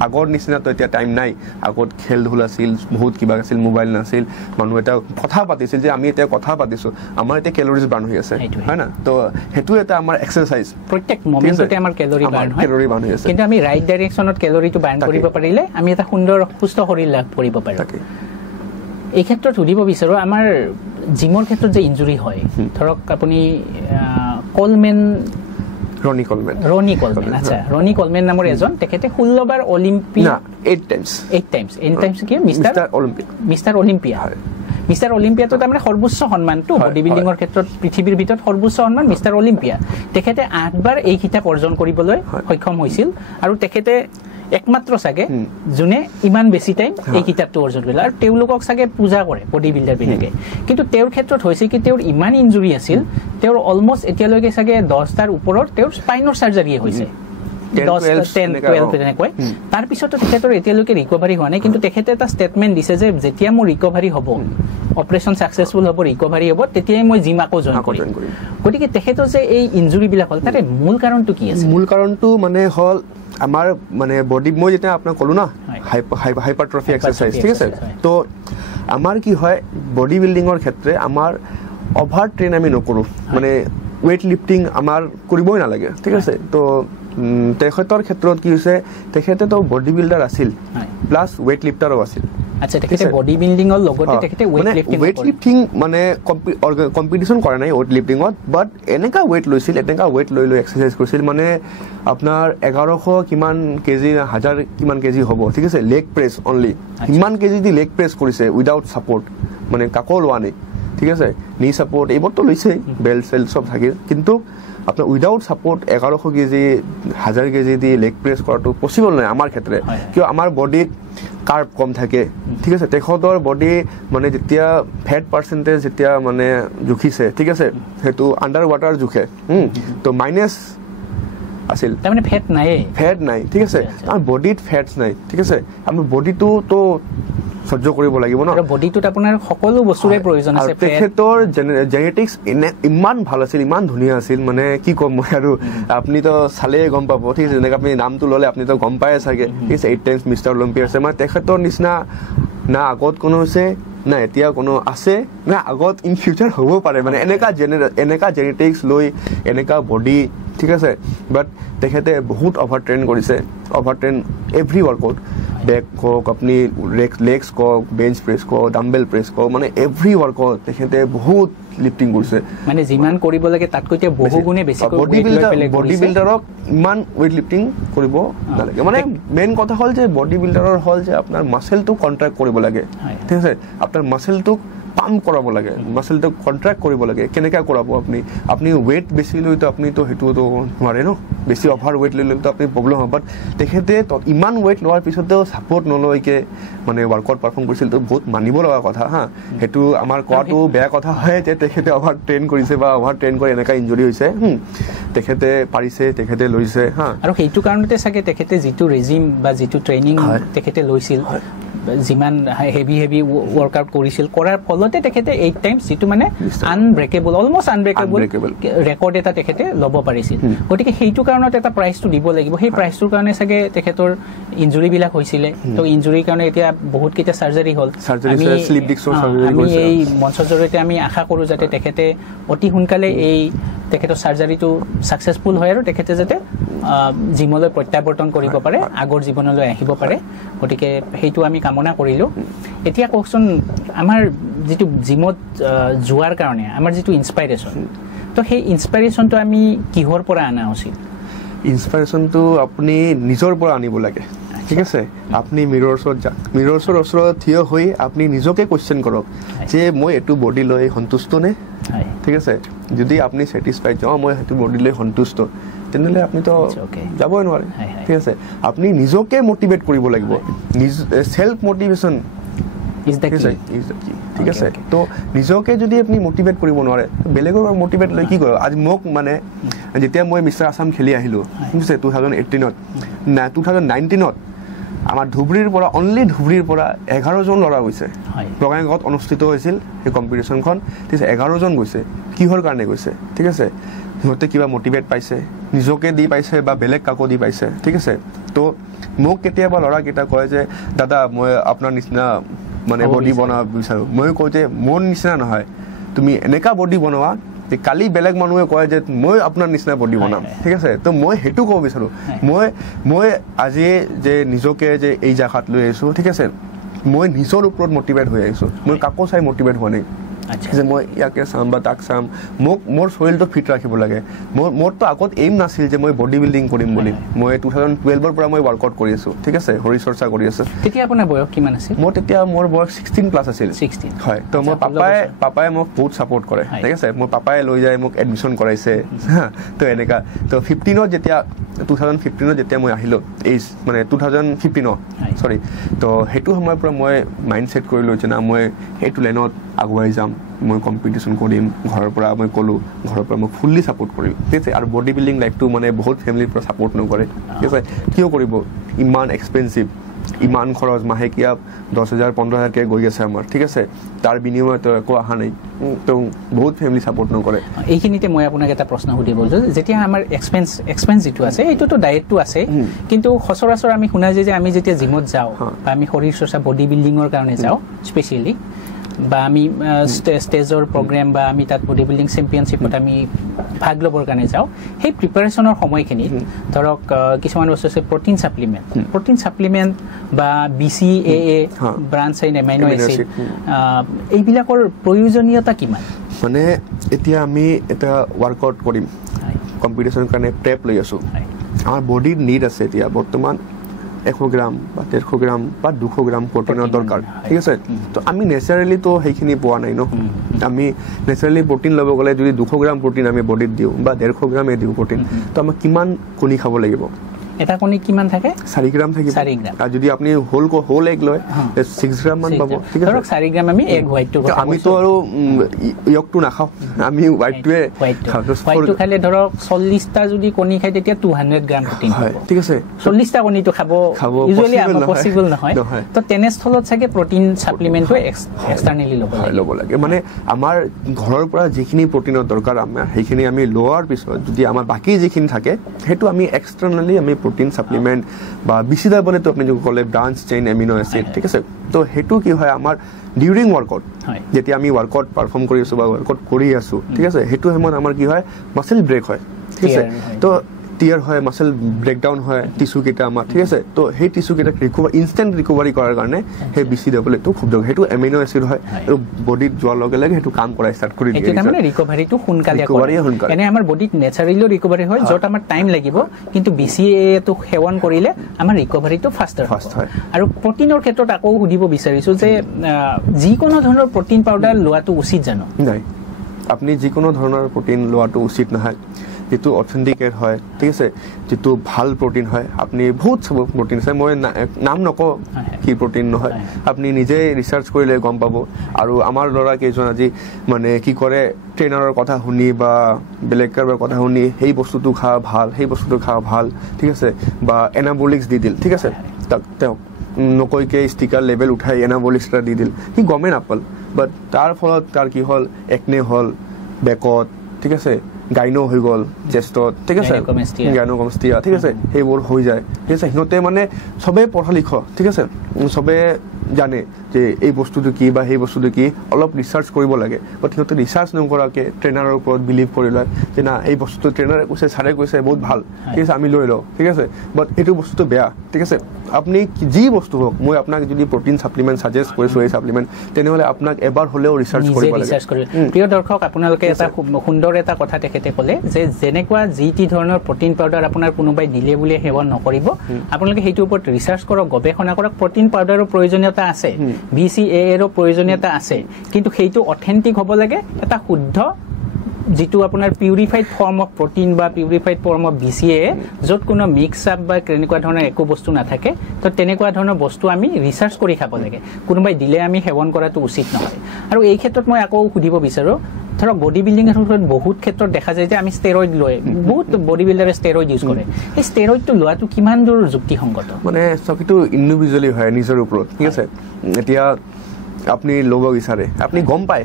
আগৰ নিচিনাতো এতিয়া টাইম নাই আগত খেল ধূল আছিল বহুত কিবা আছিল মোবাইল নাছিল মানুহ এটা কথা পাতিছিল যে আমি এতিয়া কথা পাতিছোঁ আমাৰ এতিয়া কেলৰিজ বাৰ্ণ হৈ আছে হয় না তো সেইটো এটা আমাৰ এক্সাৰচাইজ প্ৰত্যেক মোমেণ্টতে আমাৰ কেলৰি বাৰ্ণ হৈ আছে কিন্তু আমি ৰাইট ডাইৰেকশ্যনত কেলৰিটো বাৰ্ণ কৰিব পাৰিলে আমি এটা সুন্দৰ সুস্থ শৰীৰ লাভ কৰিব পাৰোঁ এই ক্ষেত্ৰত সুধিব বিচাৰোঁ আমাৰ জিমৰ ক্ষেত্ৰত যে ইঞ্জুৰি হয় ধৰক আপুনি কলমেন ৰনি কলমেন আচ্ছা ৰনি কলমেন নামৰ এজন তেখেতে 16 বাৰ অলিম্পিয়া 8 টাইমছ কি মিষ্টাৰ অলিম্পিয়া মিষ্টাৰ অলিম্পিয়াটো তাৰমানে সৰ্বোচ্চ সন্মানটো বডি বিল্ডিঙৰ ক্ষেত্ৰত পৃথিৱীৰ ভিতৰত সৰ্বোচ্চ সন্মান মিষ্টাৰ অলিম্পিয়া তেখেতে 8 বাৰ এই খিতাপ অৰ্জন কৰিবলৈ সক্ষম হৈছিল আৰু তেখেতে একমাত্ৰ সাগে জুনে ইমান বেছি টাইম এই কিতাপটো অৰ্জন কৰিলে আৰু তেওঁলোকক সাগে পূজা কৰে বডি বিল্ডাৰ বিলাকে কিন্তু তেওঁৰ ক্ষেত্ৰত হৈছে কি তেওঁৰ ইমান ইনজুৰি আছিল তেওঁৰ অলমোষ্ট এতিয়ালৈকে সাগে 10 টাৰ ওপৰৰ তেওঁৰ স্পাইনৰ সাৰ্জাৰী হৈছে 10-12 তেনেকৈ তাৰ পিছতো তেখেতৰ এতিয়ালৈকে ৰিকভাৰী হোৱা নাই কিন্তু তেখেতে এটা ষ্টেটমেণ্ট দিছে যে যেতিয়া মোৰ ৰিকভাৰী হ'ব অপাৰেশ্যন সাকসেসফুল হ'ব ৰিকভাৰী হ'ব তেতিয়াই মই জিম আকৌ জইন কৰিম গতিকে তেখেতৰ যে এই ইনজুৰি বিলাক হ'ল তাৰে মূল কাৰণটো কি আছে মূল কাৰণটো মানে হ'ল আমাৰ মানে বডি মই যেটা আপোনাক কলো না হাইপাৰট্ৰফি এক্সাৰসাইজ ঠিক আছে তো আমাৰ কি হয় বডি বিল্ডিঙৰ ক্ষেত্ৰে আমাৰ ওভাৰ ট্ৰেইন আমি নকৰো মানে ওয়েট লিফটিং আমাৰ কৰিবই নালাগে ঠিক আছে তো তেখেতৰ ক্ষেত্ৰত কি হৈছে তেখেতে তো বডি বিল্ডাৰ আছিল প্লাস ওয়েট লিফটাৰও আছিল আচ্ছা তেখেতে বডি বিল্ডিংৰ লগতে তেখেতে ওয়েট লিফটিং মানে কম্পিটিশন কৰা নাই ওয়েট লিফটিংত বাট এনেকা ওয়েট লৈছিল এনেকা ওয়েট লৈ এক্সাৰসাইজ কৰিছিল মানে আপোনাৰ 1100 কিমান কেজি 1000 কিমান কেজি হ'ব ঠিক আছে লেগ প্ৰেছ অনলি কিমান কেজি দি লেগ প্ৰেছ কৰিছে উইদাউট সাপোৰ্ট মানে কাকো লোৱা নাই ঠিক আছে নি সাপোর্ট এইবতো লৈছে বেল্ট সেল সব থাকে কিন্তু আপনার উইদাউট সাপোর্ট 1100 কেজি 1000 কেজি দি লেগ প্রেস করাটো পসিবল নয় আমার ক্ষেত্রে কিয় আমার বডিত কার্ব কম থাকে ঠিক আছে তেখেতৰ বডি মানে যেতিয়া ফ্যাট পার্সেন্টেজ যেতিয়া মানে জুখিছে ঠিক আছে হেতু আন্ডার ওয়াটার জুখে তো মাইনাস আছিল তাৰ মানে ফ্যাট নাই ঠিক আছে আমাৰ বডিত ফ্যাটস নাই ঠিক আছে আমাৰ বডিটো তো সহ্য কৰিব লাগিব না বডিটোত আপোনাৰ সকলো বস্তুৰে প্ৰয়োজন আছে তেখেতৰ জেনেটিক্স ইমান ভাল আছিল ইমান ধুনীয়া আছিল মানে কি কম মই আৰু আপুনি তো চালে গম পাব ঠিক আছে যেনেকৈ আপুনি নামটো ললে আপুনি তো গম পায় চাগে ঠিক আছে 8 টাইমছ মিষ্টাৰ অলিম্পিয়া আছে মানে তেখেতৰ নিচিনা না আগত কোনো আছে না এতিয়া কোনো আছে না আগত ইন ফিউচাৰ হ'ব পাৰে মানে এনেকা জেনেটিক্স লৈ এনেকা বডি ঠিক আছে বাট তেখেতে বহুত অভাৰ ট্ৰেইন কৰিছে over train every workout back কক আপনি লেগস কক বেঞ্চ প্রেস কক ডাম্বেল প্রেস কক মানে এভরি ওয়ার্কআউট তেখেতে বহুত লিফটিং কৰিছে মানে যিমান কৰিব লাগে তাতকৈ বহু গুণে বেছি বডি বিল্ডাৰক ইমান ওয়েট লিফটিং কৰিব নালাগে মানে মেইন কথা হল যে বডি বিল্ডাৰৰ হল যে আপোনাৰ মাসলটো কন্ট্ৰাক্ট কৰিব লাগে ঠিক আছে আপোনাৰ মাসলটো পাম্প কৰাব লাগে মাসলটো কন্ট্ৰাক্ট কৰিব লাগে কেনেকা কৰাব আপনি ওয়েট বেছি লৈ তো আপনি তো হেতু তো নোৱাৰে ন বেছি ওভাৰ ওয়েট লৈ তো আপনি প্ৰবলেম হ'ব বাট তেখেতে ইমান ওয়েট লোৱাৰ পিছতো সাপোৰ্ট নলৈকে মানে ওয়াৰ্কআউট পাৰফৰ্ম কৰিছিল তো বহুত মানিব লগা কথা হা হেতু আমাৰ কোৱাটো বেয়া কথা হয় যে তেখেতে ওভাৰ ট্ৰেইন কৰিছে বা ওভাৰ ট্ৰেইন কৰি এনেকা ইনজুৰি হৈছে তেখেতে পাৰিছে তেখেতে লৈছে হা আৰু সেইটো কাৰণতে চাগে তেখেতে যিটো ৰেজিম বা যিটো ট্ৰেইনিং তেখেতে লৈছিল যিমান হেভি ওয়াৰ্কআউট কৰিছিল কৰাৰ ফলতে তেখেতে 8 টাইমছ যেটো মানে আনব্ৰেকেবল অলমোস্ট আনব্ৰেকেবল ৰেকৰ্ড এটা তেখেতে ল'ব পাৰিছিল গতিকে সেইটো কাৰণত এটা প্ৰাইজটো দিব লাগিব সেই প্ৰাইজটোৰ কাৰণে চাগে তেখেতৰ ইনজুৰি বিলাক হৈছিল তো ইনজুৰিৰ কাৰণে এতিয়া বহুত কেইটা সাৰ্জাৰী হ'ল স্লিপ ডিস্কৰ সাৰ্জাৰী আমি এই মঞ্চৰ জৰিয়তে আমি আশা কৰো যাতে তেখেতে অতি সোনকালে এই তেখেতৰ সাৰ্জাৰীটো সাকসেসফুল হয় আৰু তেখেতে যাতে জিমলৈ প্ৰত্যাৱৰ্তন কৰিব পাৰে আগৰ জীৱনলৈ আহিব পাৰে গতিকে সেইটো আমি কামনা কৰিলো এতিয়া কোকচোন আমাৰ যেটো জিমত যোৱাৰ কাৰণে আমাৰ যেটো ইনস্পাইৰেশন তো সেই ইনস্পাইৰেশনটো আমি কিহৰ পৰা আনা উচিত ইনস্পাইৰেশনটো আপুনি নিজৰ পৰা আনিব লাগে ঠিক আছে আপনি মিৰৰছৰ ওচৰত থিয় হৈ আপনি নিজকে কোৱেশ্চন কৰক যে মই এটো বডি লৈ সন্তুষ্ট নে ঠিক আছে যদি আপনি স্যাটিসফাইড মই এটো বডি লৈ সন্তুষ্ট তেনেলে আপনি তো যাবই নোৱাৰে ঠিক আছে আপনি নিজকে মোটিভেট কৰিব লাগিব সেলফ মোটিভেশন ইজ দ্য কি ঠিক আছে তো নিজকে যদি আপনি মোটিভেট কৰিব নোৱাৰে বেলেগৰ মোটিভেট লৈ কি কৰিব আজি মোক মানে যেতিয়া মই মিষ্টাৰ আসাম খেলি আহিলো ঠিক আছে 2018 ত না 2019 ত আমাৰ ধুবৰীৰ পৰা অনলি ধুবৰীৰ পৰা 11 জন লৰা গৈছে বগাইগাঁৱত অনুষ্ঠিত হৈছিল এই কম্পিটিশনখন ঠিক আছে 11 জন গৈছে কিহৰ কাৰণে গৈছে ঠিক আছে সিহঁতে কিবা মোটিভেট পাইছে নিজকে দি পাইছে বা বেলেগ কাকো দি পাইছে ঠিক আছে তো মোক কেতিয়াবা লৰা কিটা কয় যে দাদা মই আপোনাৰ নিচিনা মানে বডি বনাব বিচাৰো মই কওঁ যে মোৰ নিচিনা নহয় তুমি এনেকা বডি বনোৱা যে কালি বেলেগ মানুহে কয় যে মই আপোনাৰ নিচিনা বডি বনাম ঠিক আছে তো মই হেতু কব বিচাৰো মই আজি যে নিজকে যে এই জাগাত লৈ আছো ঠিক আছে মই নিজৰ ওপৰত মোটিভেট হৈ আছো মই কাকো চাই মোটিভেট হোৱা নাই যে মই ইয়াকে চাম বা তাক চাম মোক মোৰ শৰীৰটো ফিট ৰাখিব লাগে মোৰতো আগত এইম নাছিল যে মই বডি বিল্ডিং কৰিম বুলি মই 2012 পৰা মই ৱৰ্কআউট কৰি আছো ঠিক আছে শৰীৰ চৰ্চা কৰি আছো তেতিয়া আপোনাৰ বয়স কিমান আছিল মোৰ তেতিয়া মোৰ বয়স 16 প্লাস আছিল 16 হয় তো মোৰ পাপাই মোক বহুত সাপোৰ্ট কৰে ঠিক আছে মোৰ পাপাই লৈ যায় মোক এডমিশন কৰাইছে তো এনেকা তো 15 যেতিয়া 2015 যেতিয়া মই আহিলো এই মানে 2015 সৰি তো হেতু সময়ৰ পৰা মই মাইন্ডসেট কৰি লৈছে না মই হেতু লাইনত আগুৱাই যাম মই কম্পিটিশন কৰিম ঘৰৰ পৰা মই কলো ঘৰৰ পৰা মই ফুল্লি সাপোৰ্ট কৰিম ঠিক আছে আৰু বডি বিল্ডিং লাইফটো মানে বহুত ফ্যামিলিৰ পৰা সাপোৰ্ট নকৰে ঠিক আছে কিয় কৰিব ইমান এক্সপেন্সিভ ইমান খৰচ মাহেকীয়া 10000 15000 কে গৈ আছে আমাৰ ঠিক আছে তাৰ বিনিময়ত একো আহা নাই তো বহুত ফ্যামিলি সাপোৰ্ট নকৰে এইখিনিতে মই আপোনাক এটা প্ৰশ্ন সুধিব যেতিয়া আমাৰ এক্সপেন্স যেটো আছে এইটোতো ডায়েটটো আছে কিন্তু সচৰাচৰ আমি শুনা যে আমি যেতিয়া জিমত যাওঁ বা আমি শৰীৰ চৰ্চা বডি বিল্ডিংৰ কাৰণে যাওঁ স্পেশালি বা আমি স্টেজৰ প্ৰগ্ৰাম বা আমি তাত বডি বিল্ডিং চেম্পিয়নশ্বিপত আমি ভাগ ল'বৰ কাৰণে যাওঁ সেই প্ৰিপাৰেচনৰ সময়খিনি ধৰক কিছুমান বস্তু আছে প্ৰটিন সাপ্লিমেন্ট বা BCAA branch and amino acid এইবিলাকৰ প্ৰয়োজনীয়তা কিমান মানে এতিয়া আমি এটা ওয়াৰ্কআউট কৰিম কম্পিটিশনৰ কাৰণে প্ৰেপ লৈ আছো আমাৰ বডিৰ নিড আছে এতিয়া বৰ্তমান 100 গ্ৰাম বা 150 গ্ৰাম বা 200 গ্ৰাম প্ৰোটিনেৰ দৰকাৰ ঠিক আছে তো আমি ন্যাচাৰালি তো সেইখিনি পোৱা নাই ন আমি ন্যাচারালি প্রোটিন লব গলে যদি 200 গ্রাম প্রোটিন আমি বডিত দিও বা 150 গ্রাম দিও প্রোটিন তো আমি কিমান কণী খাব লাগিব এটা কণী কিমান থাকে 4 গ্রাম থাকিব 4 গ্রাম আর যদি আপনি হোল এগ লয় 6 গ্রাম মান পাবো ঠিক আছে ধৰক 4 গ্ৰাম আমি এগ হোয়াইটটো আমি তো আৰু ইয়কটো নাখাও আমি হোয়াইটটোৱে হোয়াইটটো খালে ধৰক 40টা যদি কণী খাই তেতিয়া 200 গ্ৰাম প্ৰটিন পাব ঠিক আছে 40টা কণীটো খাব ইউজুয়ালি আমাৰ পসিবল নহয় তো তেনেস্থলত থাকে প্ৰটিন সাপ্লিমেন্টটো এক্সটাৰনালি ল'ব লাগে মানে আমাৰ ঘৰৰ পৰা যিখিনি প্ৰটিনৰ দৰকাৰ আমাৰ সেইখিনি আমি লোৱাৰ পিছত যদি আমাৰ বাকি যিখিনি থাকে হেতু আমি এক্সটারনালি আমি প্রোটিন সাপ্লিমেন্ট বা বিসিদা বলে তো আপনি যে কলে ব্রাঞ্চ চেইন অ্যামিনো অ্যাসিড ঠিক আছে তো হেতু কি হয় আমার ডিউরিং ওয়ার্কআউট যেটি আমি ওয়ার্কআউট পারফর্ম কৰি আছো বা ওয়াৰ্কআউট কৰি আছো ঠিক আছে হেতু হেমন আমাৰ কি হয় মাসল ব্রেক হয় ঠিক আছে তো টিয়ার হয় মাসল ব্রেকডাউন হয় টিস্যু কেটা আমার ঠিক আছে তো সেই টিস্যু কেটা রিকভার ইনস্ট্যান্ট রিকভারি করার কারণে সেই BCAA তো খুব দৰকাৰ হেতু এমিনো এসিড হয় আৰু বডিত যোৱাৰ লগে লগে হেতু কাম কৰা স্টাৰ্ট কৰি দিয়ে এটা মানে ৰিকভাৰিটো সোনকালে কৰে এনে আমাৰ বডিত নেচাৰেলি ৰিকভাৰি হয় যত আমাৰ টাইম লাগিব কিন্তু BCAA তো সেৱন কৰিলে আমাৰ ৰিকভাৰিটো ফাস্টাৰ হয় আৰু প্ৰটিনৰ ক্ষেত্ৰত আকৌ সুধিব বিচাৰিছো যে যিকোনো ধৰণৰ প্ৰটিন পাউডাৰ লোৱাটো উচিত জানো নাই আপনি যিকোনো ধৰণৰ প্ৰটিন লোৱাটো উচিত নহয় যেটো অথেন্টিকেট হয় ঠিক আছে যেটো ভাল প্ৰটিন হয় আপনি বহুত সব প্ৰটিন আছে মই নাম নক কি প্ৰটিন নহয় আপনি নিজে ৰিসাৰ্চ কৰিলে গম পাব আৰু আমাৰ লৰা কেজন আজি মানে কি কৰে ট্ৰেইনাৰৰ কথা শুনি বা বেলেগৰ কথা শুনি সেই বস্তুটো খা ভাল সেই বস্তুটো খা ভাল ঠিক আছে বা এনাবলিক্স দি দিল ঠিক আছে তাক তেও নকৈকে ষ্টিকাৰ লেভেল উঠাই এনাবলিক্সটা দি দিল কি গমে নাপাল বাট তাৰ ফলত তাৰ কি হল একনে হল বেকত ঠিক আছে গাইনো হৈ গল চেষ্টত ঠিক আছে গাইনোকমষ্টিয়া ঠিক আছে সেইবোৰ হৈ যায় ঠিক আছে হিনতে মানে সবে পঢ়া লিখ ঠিক আছে সবে জানে যে এই বস্তুটো কি বা সেই বস্তুটো কি অলপ ৰিসাৰ্চ কৰিব লাগে বাট হিনতে ৰিসাৰ্চ নকৰাকে ট্ৰেইনাৰৰ ওপৰত বিলিভ কৰি লয় যে না এই বস্তুটো ট্ৰেইনাৰে কৈছে ছাৰে কৈছে বহুত ভাল ঠিক আছে আমি লৈ লওঁ ঠিক আছে বাট এইটো বস্তুটো বেয়া ঠিক আছে আপনি যি বস্তু হোক মই আপোনাক যদি প্ৰটিন সাপ্লিমেন্ট সাজেষ্ট কৰিছো এই সাপ্লিমেন্ট তেনেহলে আপোনাক এবাৰ হলেও ৰিসাৰ্চ কৰিব লাগে প্ৰিয় দৰ্শক আপোনালোকে এটা সুন্দৰ এটা কথা তেখেতে ক'লে যে যেনেকুৱা যিটি ধৰণৰ প্ৰটিন পাউডাৰ আপোনাৰ কোনোবাই দিলে বুলি সেৱন নকৰিব আপোনালোকে সেইটো ওপৰত ৰিসাৰ্চ কৰক গৱেষণা কৰক প্ৰটিন পাউডাৰৰ প্ৰয়োজনীয়তা আছে BCAA ৰ প্ৰয়োজনীয়তা আছে কিন্তু সেইটো অথেন্টিক হ'ব লাগে এটা শুদ্ধ যেটো আপোনাৰ পিউৰিফাইড ফৰ্ম অফ প্ৰটিন বা পিউৰিফাইড ফৰ্ম অফ BCAA যত কোনো মিক্স আপ বা কেনেকুৱা ধৰণৰ একো বস্তু নাথাকে তো তেনেকুৱা ধৰণৰ বস্তু আমি ৰিসাৰ্চ কৰি খাব লাগে কোনোবাই দিলে আমি সেৱন কৰাটো উচিত নহয় আৰু এই ক্ষেত্ৰত মই আকৌ সুধিব বিচাৰো ধৰক বডি বিল্ডিং এৰ ক্ষেত্ৰত বহুত ক্ষেত্ৰত দেখা যায় যে আমি ষ্টেৰয়েড লয় বহুত বডি বিল্ডাৰে ষ্টেৰয়েড ইউজ কৰে এই ষ্টেৰয়েডটো লোৱাটো কিমান দূৰ যুক্তিসংগত মানে সকিটো ইন্ডিভিজুৱেলি হয় নিজৰ ওপৰত ঠিক আছে এতিয়া আপনি ল'ব বিচাৰে আপনি গম পায়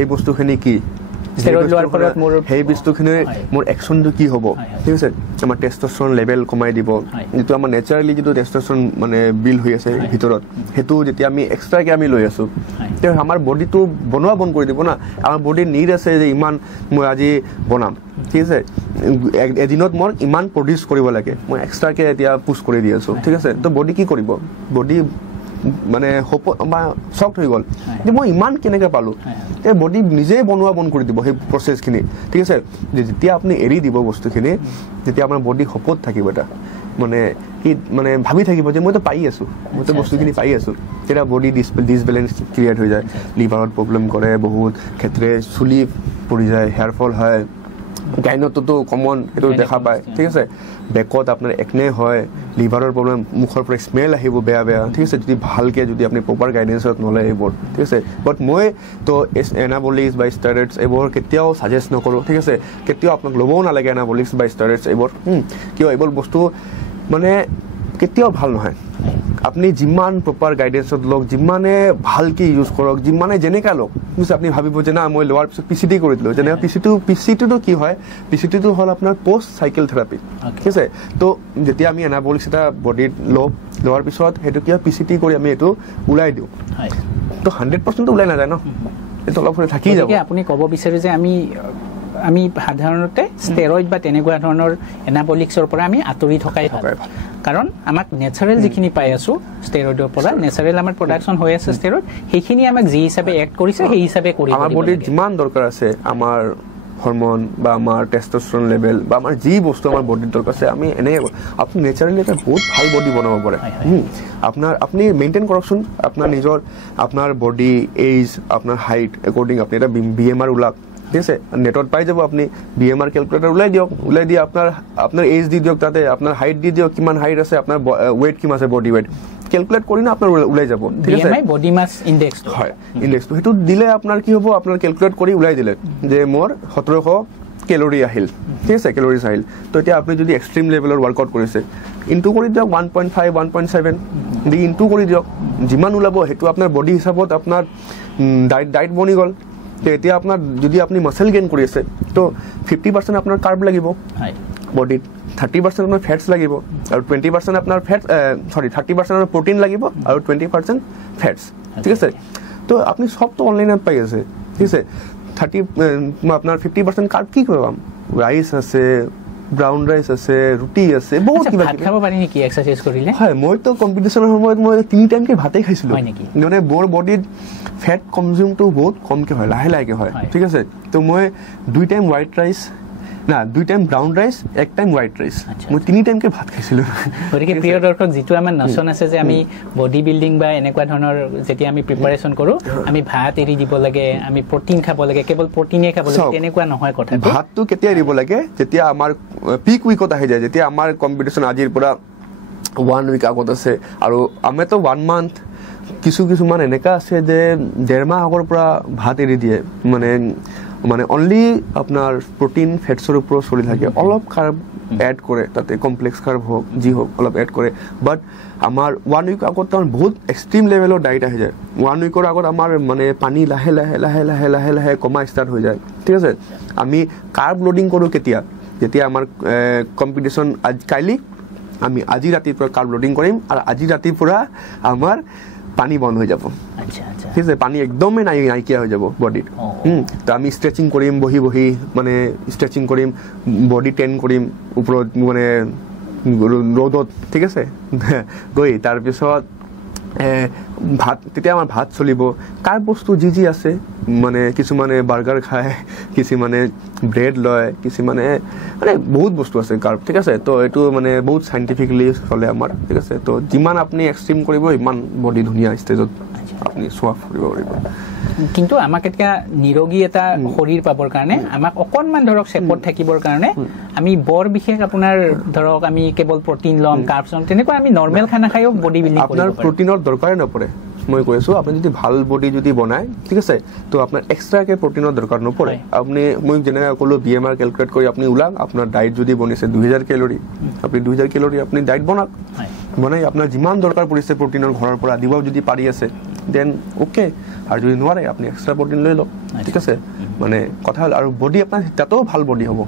এই বস্তুখিনি কি ষ্টেৰয়েড লোৱাৰ ফলত সেই বস্তুখিনি মোৰ একচনটো কি হ'ব ঠিক আছে আমাৰ টেষ্টস্টেৰন লেভেল কমাই দিব যেটো আমাৰ নেচাৰেলি যেটো টেষ্টস্টেৰন মানে বিল হৈ আছে ভিতৰত হেতু যেতিয়া আমি এক্সট্ৰাকে আমি লৈ আছো তে আমাৰ বডিটো বনোৱা বন্ধ কৰি দিব না আমাৰ বডিৰ নিড আছে যে ইমান মই আজি বনাম ঠিক আছে এদিনত মোৰ ইমান প্ৰডিউস কৰিব লাগে মই এক্সট্ৰাকে এতিয়া পুশ কৰি দি আছো ঠিক আছে তো বডি কি কৰিব বডি মানে চকড হৈ গ'ল যে মই ইমান কেনেকৈ পালোঁ এই বডি নিজেই বনোৱা বন্ধ কৰি দিব সেই প্ৰচেছখিনি ঠিক আছে যেতিয়া আপুনি এৰি দিব বস্তুখিনি যেতিয়া আপোনাৰ বডি সপোত থাকিব এটা মানে সি মানে ভাবি থাকিব যে মইতো পাই আছোঁ মইতো বস্তুখিনি পাই আছোঁ তেতিয়া বডি ডিছবেলেঞ্চ ক্ৰিয়েট হৈ যায় লিভাৰত প্ৰব্লেম কৰে বহুত ক্ষেত্ৰে চুলি পৰি যায় হেয়াৰ ফল হয় গাইনততো কমন এইটো দেখা পায় ঠিক আছে বেকত আপোনাৰ একনে হয় লিভাৰৰ প্ৰব্লেম মুখৰ পৰা স্মেল আহিব বেয়া বেয়া ঠিক আছে যদি ভালকৈ যদি আপুনি প্ৰপাৰ গাইডেঞ্চত নলয় এইবোৰ ঠিক আছে বাট মই তো এনাবলিক্স বা ষ্টেৰইডছ এইবোৰ কেতিয়াও ছাজেষ্ট নকৰোঁ ঠিক আছে কেতিয়াও আপোনাক ল'বও নালাগে এনাবলিক্স বা ষ্টেৰইডছ এইবোৰ কিয় এইবোৰ বস্তু মানে কেতিয়াও ভাল নহয় আপুনি যিমান প্ৰপাৰ গাইডেঞ্চত লওক যিমানে ভালকৈ ইউজ কৰক যিমানে যেনেকৈ লওক বুজিছে আপুনি ভাবিব যে না মই লোৱাৰ পিছত PCT কৰি দিলোঁ যেনেকৈ PCTটো কি হয় PCTটো হ'ল আপোনাৰ পষ্ট চাইকেল থেৰাপি ঠিক আছে তো যেতিয়া আমি এনাবলিক্স এটা বডিত লোৱাৰ পিছত সেইটো কি হয় PCT কৰি আমি এইটো ওলাই দিওঁ তো 100% ওলাই নাযায় ন এইটো অলপ থাকি যাব আপুনি ক'ব বিচাৰে যে আমি সাধাৰণতে ষ্টেৰইড বা তেনেকুৱা ধৰণৰ এনাবলিক্সৰ পৰা আমি আঁতৰি থকাই ভাল কাৰণ আমাক নেচাৰেল যিখিনি পাই আছোঁ ষ্টেৰইডৰ পৰা নেচাৰেল আমাৰ প্ৰডাকশ্যন হৈ আছে ষ্টেৰইড সেইখিনি আমাক যি হিচাপে এক্ট কৰিছে সেই হিচাপে কৰিব আমাৰ বডিত যিমান দৰকাৰ আছে আমাৰ হৰমন বা আমাৰ টেষ্টষ্টেৰন লেভেল বা আমাৰ যি বস্তু আমাৰ বডিত দৰকাৰ আছে আমি এনেকৈ আপুনি নেচাৰেলি এটা বহুত ভাল বডি বনাব পাৰে আপুনি মেইনটেইন কৰকচোন আপোনাৰ নিজৰ আপোনাৰ বডি এইজ আপোনাৰ হাইট একৰ্ডিং আপুনি এটা BMR ওলাওক ঠিক আছে নেটত পাই যাব আপুনি BMR কেলকুলেটাৰ ওলাই দিয়ে আপোনাৰ এইজ দি দিয়ক তাতে আপোনাৰ হাইট দি দিয়ক কিমান হাইট আছে আপোনাৰ ৱেইট কিমান আছে বডি ৱেইট কেলকুলেট কৰি না আপোনাৰ ওলাই যাব ঠিক আছে বডি মাছ ইনডেক্স হয় ইনডেক্সটো সেইটো দিলে আপোনাৰ কি হ'ব আপোনাৰ কেলকুলেট কৰি ওলাই দিলে যে মোৰ 1700 কেলৰি আহিল ঠিক আছে কেলৰিজ আহিল তো এতিয়া আপুনি যদি এক্সট্ৰিম লেভেলৰ ৱৰ্কআউট কৰিছে ইনটু কৰি দিয়ক 1.5 1.7 দি ইনটু কৰি দিয়ক যিমান ওলাব সেইটো আপোনাৰ বডি হিচাপত আপোনাৰ ডাইট বনি গ'ল এতিয়া আপোনাৰ যদি আপুনি মাসল গেইন কৰি আছে তো 50% আপোনাৰ কাৰ্ব লাগিব বডিত 30% আপোনাৰ ফেটছ লাগিব আৰু 20% আপোনাৰ ফেট 30% আপোনাৰ প্ৰটিন লাগিব আৰু 20% ফেটছ ঠিক আছে তো আপুনি সবটো অনলাইনত পাই আছে ঠিক আছে 30 আপোনাৰ 50% কাৰ্ব কি কৰিম ৰাইচ আছে ব্ৰাউন ৰাইচ আছে ৰুটি আছে বহুত কিবা ভাত খাব পাৰি নেকি এক্সাৰসাইজ কৰিলে হয় মই তো কম্পিটিশনৰ সময়ত মই 3 টাইম কে ভাতে খাইছিলো মানে বৰ বডিত ফেট কনজিউমটো বহুত কমকে হয় লাহে লাহে হয় ঠিক আছে তো মই 2 টাইম হোয়াইট ৰাইচ না 2 time brown rice 1 time white rice মই 3 টাইম কে ভাত খাইছিলো গতিকে প্ৰিয় দৰ্শক যেটো আমাৰ নচন আছে যে আমি বডি বিল্ডিং বা এনেকুৱা ধৰণৰ যেতিয়া আমি প্ৰিপাৰেচন কৰো আমি ভাত এৰি দিব লাগে আমি প্ৰটিন খাব লাগে কেৱল প্ৰটিনে খাব লাগে তেনেকুৱা নহয় কথাটো ভাতটো কেতিয়া এৰিব লাগে যেতিয়া আমাৰ পিক উইকত আহি যায় যেতিয়া আমাৰ কম্পিটিশন আজিৰ পৰা 1 উইক আগত আছে আৰু আমি তো 1 মান্থ কিছুমান এনেকা আছে যে 1.5 মাহ আগৰ পৰা ভাত এৰি দিয়ে মানে অনলি আপোনাৰ প্ৰটিন ফেটছৰ ওপৰত চলি থাকে অলপ কাৰ্ব এড কৰে তাতে কমপ্লেক্স কাৰ্ব হোক যি হোক অলপ এড কৰে বাট আমাৰ 1 উইক আগত তাৰ বহুত এক্সট্ৰিম লেভেলৰ ডাইট আহি যায় 1 উইকৰ আগত আমাৰ মানে পানী লাহে লাহে কমা ষ্টাৰ্ট হৈ যায় ঠিক আছে আমি কাৰ্ব লোডিং কৰোঁ কেতিয়া যেতিয়া আমাৰ কম্পিটিশন কাইলি আমি আজি ৰাতিৰ পৰা কাৰ্ব লোডিং কৰিম আৰু আজি ৰাতিৰ পৰা আমাৰ পানী বন্ধ হৈ যাব ঠিক আছে পানী একদমই নাইকিয়া হৈ যাব বডিত তো আমি ষ্ট্ৰেচিং কৰিম বহি মানে ষ্ট্ৰেচিং কৰিম বডি টেন কৰিম ওপৰত মানে ৰ'দত ঠিক আছে গৈ তাৰপিছত ভাত তেতিয়া আমাৰ ভাত চলিব কাৰ বস্তু যি আছে মানে কিছুমানে বাৰ্গাৰ খায় কিছুমানে ব্ৰেড লয় কিছুমানে মানে বহুত বস্তু আছে কাৰ্ব ঠিক আছে তো এইটো মানে বহুত সাইন্টিফিকলি চলে আমাৰ ঠিক আছে তো যিমান আপুনি এক্সট্ৰিম কৰিব ইমান বডি ধুনীয়া ষ্টেজত আপুনি সোৱাফ কৰিব পাৰিব কিন্তু আমাক এটা নিৰোগী এটা শৰীৰ পাবৰ কাৰণে আমাক অকনমান ধৰক চেপত থাকিবৰ কাৰণে আমি বৰ বিশেষ আপোনাৰ ধৰক আমি কেৱল প্ৰটিন লম কাৰ্বছ লম তেনেকুৱা আমি নৰ্মেল খানা খাইও বডি বিল্ডিং কৰিব আপোনাৰ প্ৰটিনৰ দৰকাৰে নপৰে মই কৈ আছো আপুনি যদি ভাল বডি যদি বনায় ঠিক আছে তো আপোনাৰ এক্সট্ৰাকে প্ৰটিনৰ দৰকাৰ নপৰে আপুনি মই যেনেকৈ ক'লো BMR কেলকুলেট কৰি আপুনি ওলাক আপোনাৰ ডাইট যদি বনিছে 2000 কেলৰি আপুনি 2000 কেলৰি আপুনি ডাইট বনাক বনাই আপোনাৰ যিমান দৰকাৰ পৰিছে প্ৰটিনৰ ঘৰৰ পৰা দিবও যদি পাৰি আছে দেন ওকে আৰু যদি নোৱাৰে আপুনি এক্সট্ৰা প্ৰটিন লৈ লওক ঠিক আছে মানে কথা হ'ল আৰু বডি আপোনাৰ তাতেও ভাল বডি হ'ব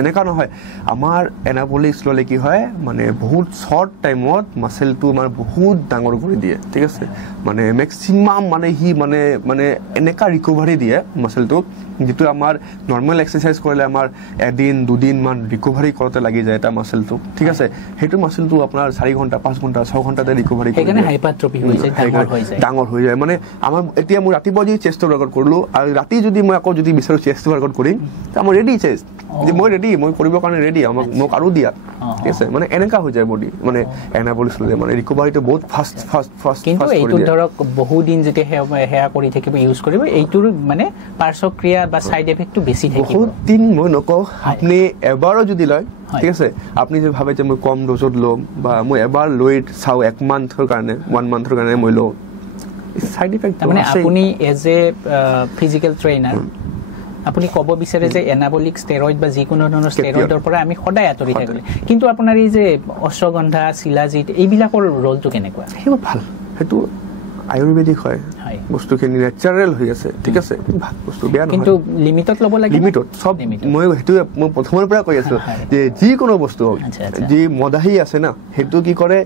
এনেকুৱা নহয় আমাৰ এনাবলিক্স ল'লে কি হয় মানে বহুত শ্বৰ্ট টাইমত মাচেলটো মানে বহুত ডাঙৰ কৰি দিয়ে ঠিক আছে মানে মেক্সিমাম মানে সি মানে মানে এনেকুৱা ৰিকভাৰী দিয়ে মাচেলটোক যিটো আমাৰ নৰ্মেল এক্সাৰচাইজ কৰিলে আমাৰ এদিন দুদিন মান ৰিকভাৰী কৰোঁতে লাগি যায় এটা মাচেলটো ঠিক আছে সেইটো মাচেলটো আপোনাৰ 4 ঘণ্টা 5 ঘণ্টা 6 ঘণ্টাতে ৰিকভাৰী কৰি সেইকাৰণে হাইপাৰট্ৰফি হৈ যায় ডাঙৰ হৈ যায় মানে আমাৰ এতিয়া মই ৰাতিপুৱা যদি চেষ্ট ৱৰ্কআউট কৰিলোঁ আৰু ৰাতি যদি মই আকৌ যদি বিচাৰোঁ চেষ্ট ৱৰ্কআউট কৰিম মই ৰেডি চেষ্ট যে মই ৰেডি মই কৰিবৰ কাৰণে ৰেডি মোক আৰু দিয়া ঠিক আছে মানে এনেকুৱা হৈ যায় বডি মানে এনাবলিক্স ল'লে মানে ৰিকভাৰীটো বহুত ফাষ্ট কিন্তু এইটো ধৰক বহুদিন যেতিয়া সেয়া কৰি থাকিব ইউজ কৰিব এইটোৰ মানে পাৰ্শ্বক্ৰিয়া বা সাইড এফেক্টটো বেছি থাকিব বহুত দিন মই নকওঁ আপুনি এবাৰো যদি লয় ঠিক আছে আপুনি যে ভাবে যে মই কম ড'জত ল'ম বা মই এবাৰ লৈ চাওঁ 1 মান্থৰ কাৰণে 1 মান্থৰ কাৰণে মই লওঁ সাইড এফেক্ট মানে আপুনি এজ এ ফিজিকেল ট্ৰেইনাৰ আপুনি ক'ব বিচাৰে যে এনাবলিক ষ্টেৰইড বা যিকোনো ধৰণৰ ষ্টেৰইডৰ পৰা আমি সদায় আঁতৰি থাকিলে কিন্তু আপোনাৰ এই যে অশ্বগন্ধা শিলাজিৎ এইবিলাকৰ ৰলটো কেনেকুৱা সেইবোৰ ভাল সেইটো আয়ুৰ্বেদিক হয় বস্তুখিনি নেচাৰেল হৈ আছে ঠিক আছে ভাল বস্তু বেয়া নহয় কিন্তু লিমিটত ল'ব লাগে লিমিটত সব মই সেইটো মই প্ৰথমৰ পৰা কৈ আছো যে যিকোনো বস্তু যি মদাহী আছে না সেইটো কি কৰে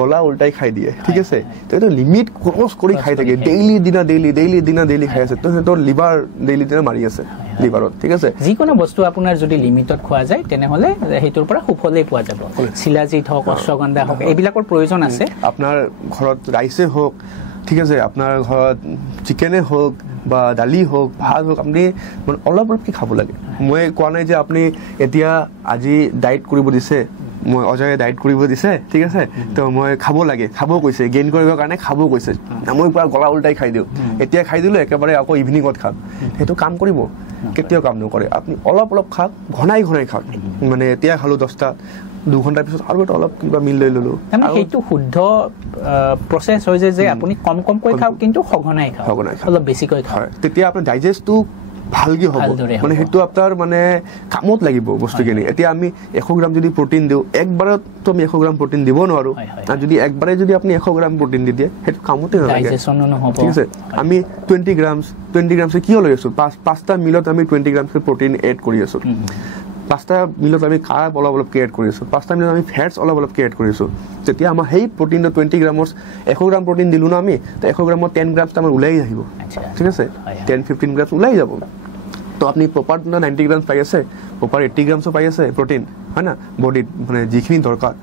গলা উল্টাই খাই দিয়ে ঠিক আছে তো এটা লিমিট ক্ৰছ কৰি খাই থাকে ডেইলি দিনা ডেইলি খাই আছে তো সিহঁতৰ লিভাৰ ডেইলি দিনা মাৰি আছে লিভাৰত ঠিক আছে যিকোনো বস্তু আপোনাৰ যদি লিমিটত খোৱা যায় তেনেহ'লে সেইটোৰ পৰা সুফলেই পোৱা যাব শিলাজিৎ হওক অশ্বগন্ধা হওক এইবিলাকৰ প্ৰয়োজন আছে আপোনাৰ ঘৰত ৰাইচে হওক ঠিক আছে আপোনাৰ ঘৰত চিকেনে হওক বা দালি হওক ভাত হওক আপুনি মানে অলপ অলপকৈ খাব লাগে মই কোৱা নাই যে আপুনি এতিয়া আজি ডায়েট কৰিব দিছে মই অজয়ে ডায়েট কৰিব দিছে ঠিক আছে তো মই খাব লাগে খাব কৈছে গেইন কৰিবৰ কাৰণে খাব কৈছে মই পুৰা গলা উল্টাই খাই দিওঁ এতিয়া খাই দিলোঁ একেবাৰে আকৌ ইভিনিঙত খাম সেইটো কাম কৰিব কেতিয়াও কাম নকৰে আপুনি অলপ অলপ খাওক ঘনাই খাওক মানে এতিয়া খালোঁ 10টাত 2 ঘণ্টাৰ পিছত আৰু এটা অলপ কিবা মিল লৈ ল'লোঁ সেইটো শুদ্ধ প্ৰচেছ হৈ যায় যে আপুনি কমকৈ খাওক কিন্তু সঘনাই খাওক অলপ বেছিকৈ খাওক তেতিয়া আপোনাৰ ডাইজেষ্টটো ভালকৈ হ'ব মানে সেইটো আপোনাৰ মানে কামত লাগিব বস্তুখিনি এতিয়া আমি 100 গ্ৰাম যদি প্ৰটিন দিওঁ একবাৰতো আমি 100 গ্ৰাম প্ৰটিন দিব নোৱাৰোঁ আৰু যদি একবাৰে যদি আপুনি 100 গ্ৰাম প্ৰটিন দি দিয়ে সেইটো কামতে নালাগে ঠিক আছে আমি 20 গ্ৰামছ কিয় লৈ আছোঁ 5টা মিলত আমি 20 গ্ৰামছ প্ৰটিন এড কৰি আছোঁ 5টা মিলত আমি কাৰ্ব অলপ এড কৰি আছোঁ 5টা মিলত আমি ফেটছ অলপ এড কৰি আছোঁ তেতিয়া আমাৰ সেই প্ৰটিনটো 20 গ্ৰামৰ 100 গ্ৰাম প্ৰটিন দিলোঁ ন আমি তো 100 গ্ৰামৰ 10 গ্ৰামছ আমাৰ ওলাই আহিব ঠিক আছে 10-15 গ্ৰামছ ওলাই যাব তো আপুনি প্ৰপাৰ 90 গ্ৰামছ পাই আছে প্ৰপাৰ 80 গ্ৰামছো পাই আছে প্ৰটিন হয় না বডিত মানে যিখিনি দৰকাৰ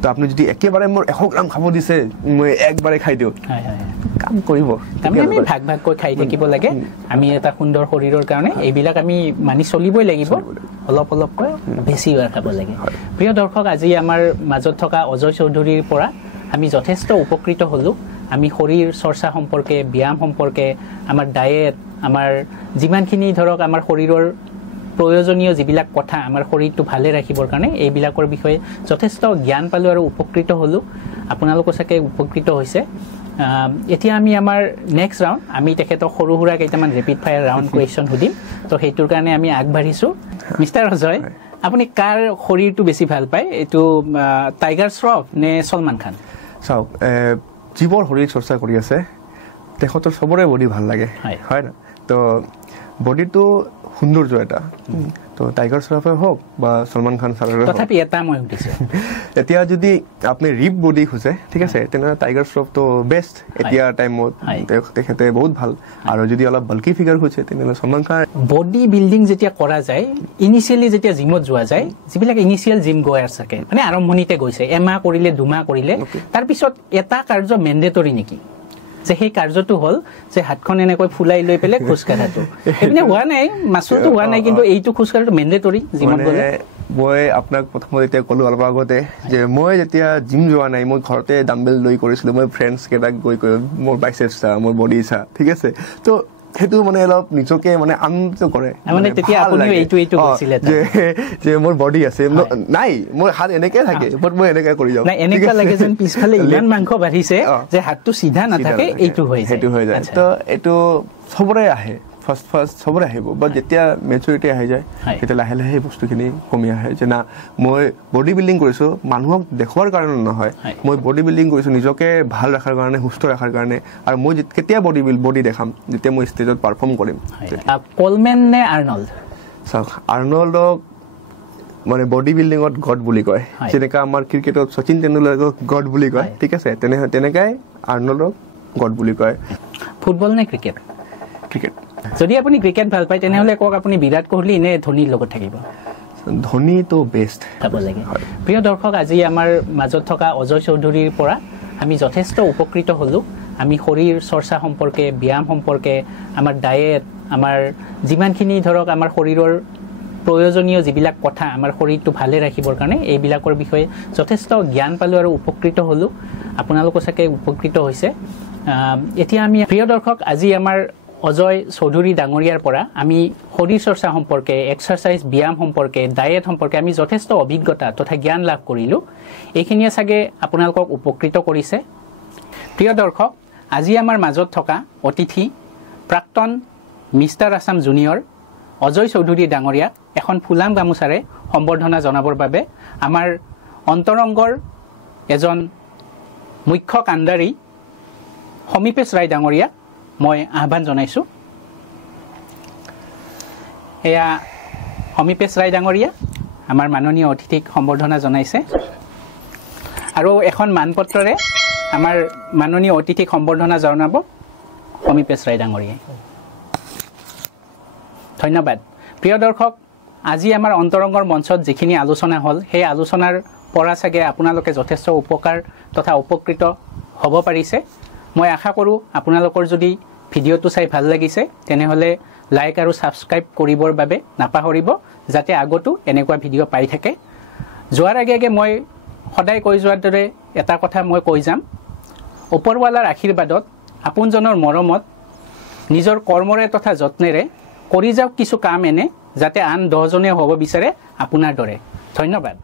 তো আপুনি যদি একেবাৰে মোৰ 100 গ্ৰাম খাব দিছে মই একবাৰে খাই দিওঁ কাম কৰিব তাৰমানে আমি ভাগকৈ খাই থাকিব লাগে আমি এটা সুন্দৰ শৰীৰৰ কাৰণে এইবিলাক আমি মানি চলিবই লাগিব অলপকৈ বেছি খাব লাগে প্ৰিয় দৰ্শক আজি আমাৰ মাজত থকা অজয় চৌধুৰীৰ পৰা আমি যথেষ্ট উপকৃত হ'লোঁ আমি শৰীৰ চৰ্চা সম্পৰ্কে ব্যায়াম সম্পৰ্কে আমাৰ ডায়েট আমাৰ যিমানখিনি ধৰক আমাৰ শৰীৰৰ প্ৰয়োজনীয় যিবিলাক কথা আমাৰ শৰীৰটো ভালে ৰাখিবৰ কাৰণে এইবিলাকৰ বিষয়ে যথেষ্ট জ্ঞান পালোঁ আৰু উপকৃত হ'লোঁ আপোনালোকো চাগে উপকৃত হৈছে এতিয়া আমি আমাৰ নেক্সট ৰাউণ্ড আমি তেখেতক সৰু সুৰা কেইটামান ৰেপিড ফায়াৰ ৰাউণ্ড কুৱেশ্যন সুধিম তো সেইটোৰ কাৰণে আমি আগবাঢ়িছোঁ মিষ্টাৰ অজয় আপুনি কাৰ শৰীৰটো বেছি ভাল পায় এইটো টাইগাৰ শ্ৰফ নে সলমান খান চাওক যিবোৰ শৰীৰ চৰ্চা কৰি আছে তেখেতৰ চবৰে বডি ভাল লাগে হয় না তো বডিটো সৌন্দৰ্য এটা তো টাইগাৰ শ্ৰফে হওক বা সলমান খান ছাৰে তথাপি এটা মই সুধিছোঁ এতিয়া যদি আপুনি ৰিপ বডি খোজে ঠিক আছে তেনেহ'লে টাইগাৰ শ্ৰফটো বেষ্ট এতিয়া টাইমত তেখেতে বহুত ভাল আৰু যদি অলপ বাল্কি ফিগাৰ খোজে তেনেহ'লে সলমান খান বডি বিল্ডিং যেতিয়া কৰা যায় ইনিচিয়েলি যেতিয়া জিমত যোৱা যায় যিবিলাক ইনিচিয়েল জিম গয়াৰ থাকে মানে আৰম্ভণিতে গৈছে এমাহ কৰিলে 2 মাহ কৰিলে তাৰপিছত এটা কাৰ্য মেণ্ডেটৰী নেকি যে সেই কাৰ্যটো হ'ল যে হাতখন এনেকৈ ফুলাই লৈ পেলাই খোজ কাঢ়াটো এইপিনে হোৱা নাই মাচুলটো হোৱা নাই কিন্তু এইটো খোজ কাঢ়াটো মেণ্ডেটৰী জিমত গ'লে মই আপোনাক প্ৰথমতে এতিয়া ক'লোঁ অলপ আগতে যে মই যেতিয়া জিম যোৱা নাই মই ঘৰতে ডাম্বেল লৈ কৰিছিলোঁ মই ফ্ৰেণ্ডছ কেইটাক গৈ মোৰ বাইচেপছ চা মোৰ বডি চা ঠিক আছে তো সেইটো মানে অলপ নিজকে মানে আনন্দিত কৰে মানে তেতিয়া আপুনি এইটো কৈছিলে যে মোৰ বডি আছে নাই মোৰ হাত এনেকৈ থাকে বাট মই এনেকৈ কৰি যাওঁ নাই এনেকুৱা লাগে যেন পিছফালে ইমান মাংস বাঢ়িছে যে হাতটো চিধা নাথাকে এইটো হৈ যায় তো এইটো চবৰে আহে ফাৰ্ষ্ট চবৰে আহিব বাট যেতিয়া মেচুৰিটি আহি যায় তেতিয়া লাহে লাহে বস্তুখিনি কমি আহে যে না মই বডি বিল্ডিং কৰিছোঁ মানুহক দেখুৱাৰ কাৰণে নহয় মই বডি বিল্ডিং কৰিছোঁ নিজকে ভাল ৰখাৰ কাৰণে সুস্থ ৰখাৰ কাৰণে আৰু মই কেতিয়া বডি দেখাম যেতিয়া মই ষ্টেজত পাৰফৰ্ম কৰিম কলমেন নে আৰ্নল্ড চাওক আৰ্নল্ডক মানে বডি বিল্ডিঙত গড বুলি কয় যেনেকা আমাৰ ক্ৰিকেটত শচীন তেণ্ডুলকাৰক গড বুলি কয় ঠিক আছে তেনেকাই আৰ্নল্ডক গড বুলি কয় ফুটবল নে ক্ৰিকেট ক্ৰিকেট যদি আপুনি ক্ৰিকেট ভাল পায় তেনেহ'লে কওক আপুনি বিৰাট কোহলি নে ধোনীৰ লগত থাকিব ধোনী তো বেষ্ট চাব লাগে প্ৰিয় দৰ্শক আজি আমাৰ মাজত থকা অজয় চৌধুৰীৰ পৰা আমি যথেষ্ট উপকৃত হ'লোঁ আমি শৰীৰ চৰ্চা সম্পৰ্কে ব্যায়াম সম্পৰ্কে আমাৰ ডায়েট আমাৰ যিমানখিনি ধৰক আমাৰ শৰীৰৰ প্ৰয়োজনীয় যিবিলাক কথা আমাৰ শৰীৰটো ভালে ৰাখিবৰ কাৰণে এইবিলাকৰ বিষয়ে যথেষ্ট জ্ঞান পালোঁ আৰু উপকৃত হ'লোঁ আপোনালোকো চাগে উপকৃত হৈছে এতিয়া আমি প্ৰিয় দৰ্শক আজি আমাৰ অজয় চৌধুৰী ডাঙৰীয়াৰ পৰা আমি শৰীৰ চৰ্চা সম্পৰ্কে এক্সাৰচাইজ ব্যায়াম সম্পৰ্কে ডায়েট সম্পৰ্কে আমি যথেষ্ট অভিজ্ঞতা তথা জ্ঞান লাভ কৰিলোঁ এইখিনিয়ে চাগে আপোনালোকক উপকৃত কৰিছে প্ৰিয় দৰ্শক আজি আমাৰ মাজত থকা অতিথি প্ৰাক্তন মিষ্টাৰ আছাম জুনিয়ৰ অজয় চৌধুৰী ডাঙৰীয়াক এখন ফুলাম গামোচাৰে সম্বৰ্ধনা জনাবৰ বাবে আমাৰ অন্তৰংগৰ এজন মুখ্য কাণ্ডাৰী সমীপেশ ৰায় ডাঙৰীয়াক মই আহ্বান জনাইছোঁ এয়া সমীপেশ ৰায় ডাঙৰীয়া আমাৰ মাননীয় অতিথিক সম্বৰ্ধনা জনাইছে আৰু এখন মানপত্ৰৰে আমাৰ মাননীয় অতিথিক সম্বৰ্ধনা জনাব সমীপেশ ৰায় ডাঙৰীয়াই ধন্যবাদ প্ৰিয় দৰ্শক আজি আমাৰ অন্তৰংগৰ মঞ্চত যিখিনি আলোচনা হ'ল সেই আলোচনাৰ পৰা চাগে আপোনালোকে যথেষ্ট উপকাৰ তথা উপকৃত হ'ব পাৰিছে মই আশা কৰোঁ আপোনালোকৰ যদি ভিডিঅ'টো চাই ভাল লাগিছে তেনেহ'লে লাইক আৰু ছাবস্ক্ৰাইব কৰিবৰ বাবে নাপাহৰিব যাতে আগতো এনেকুৱা ভিডিঅ' পাই থাকে যোৱাৰ আগে আগে মই সদায় কৈ যোৱাৰ দৰে এটা কথা মই কৈ যাম ওপৰৱালাৰ আশীৰ্বাদত আপোনজনৰ মৰমত নিজৰ কৰ্মৰে তথা যত্নেৰে কৰি যাওক কিছু কাম এনে যাতে আন 10জনে হ'ব বিচাৰে আপোনাৰ দৰে ধন্যবাদ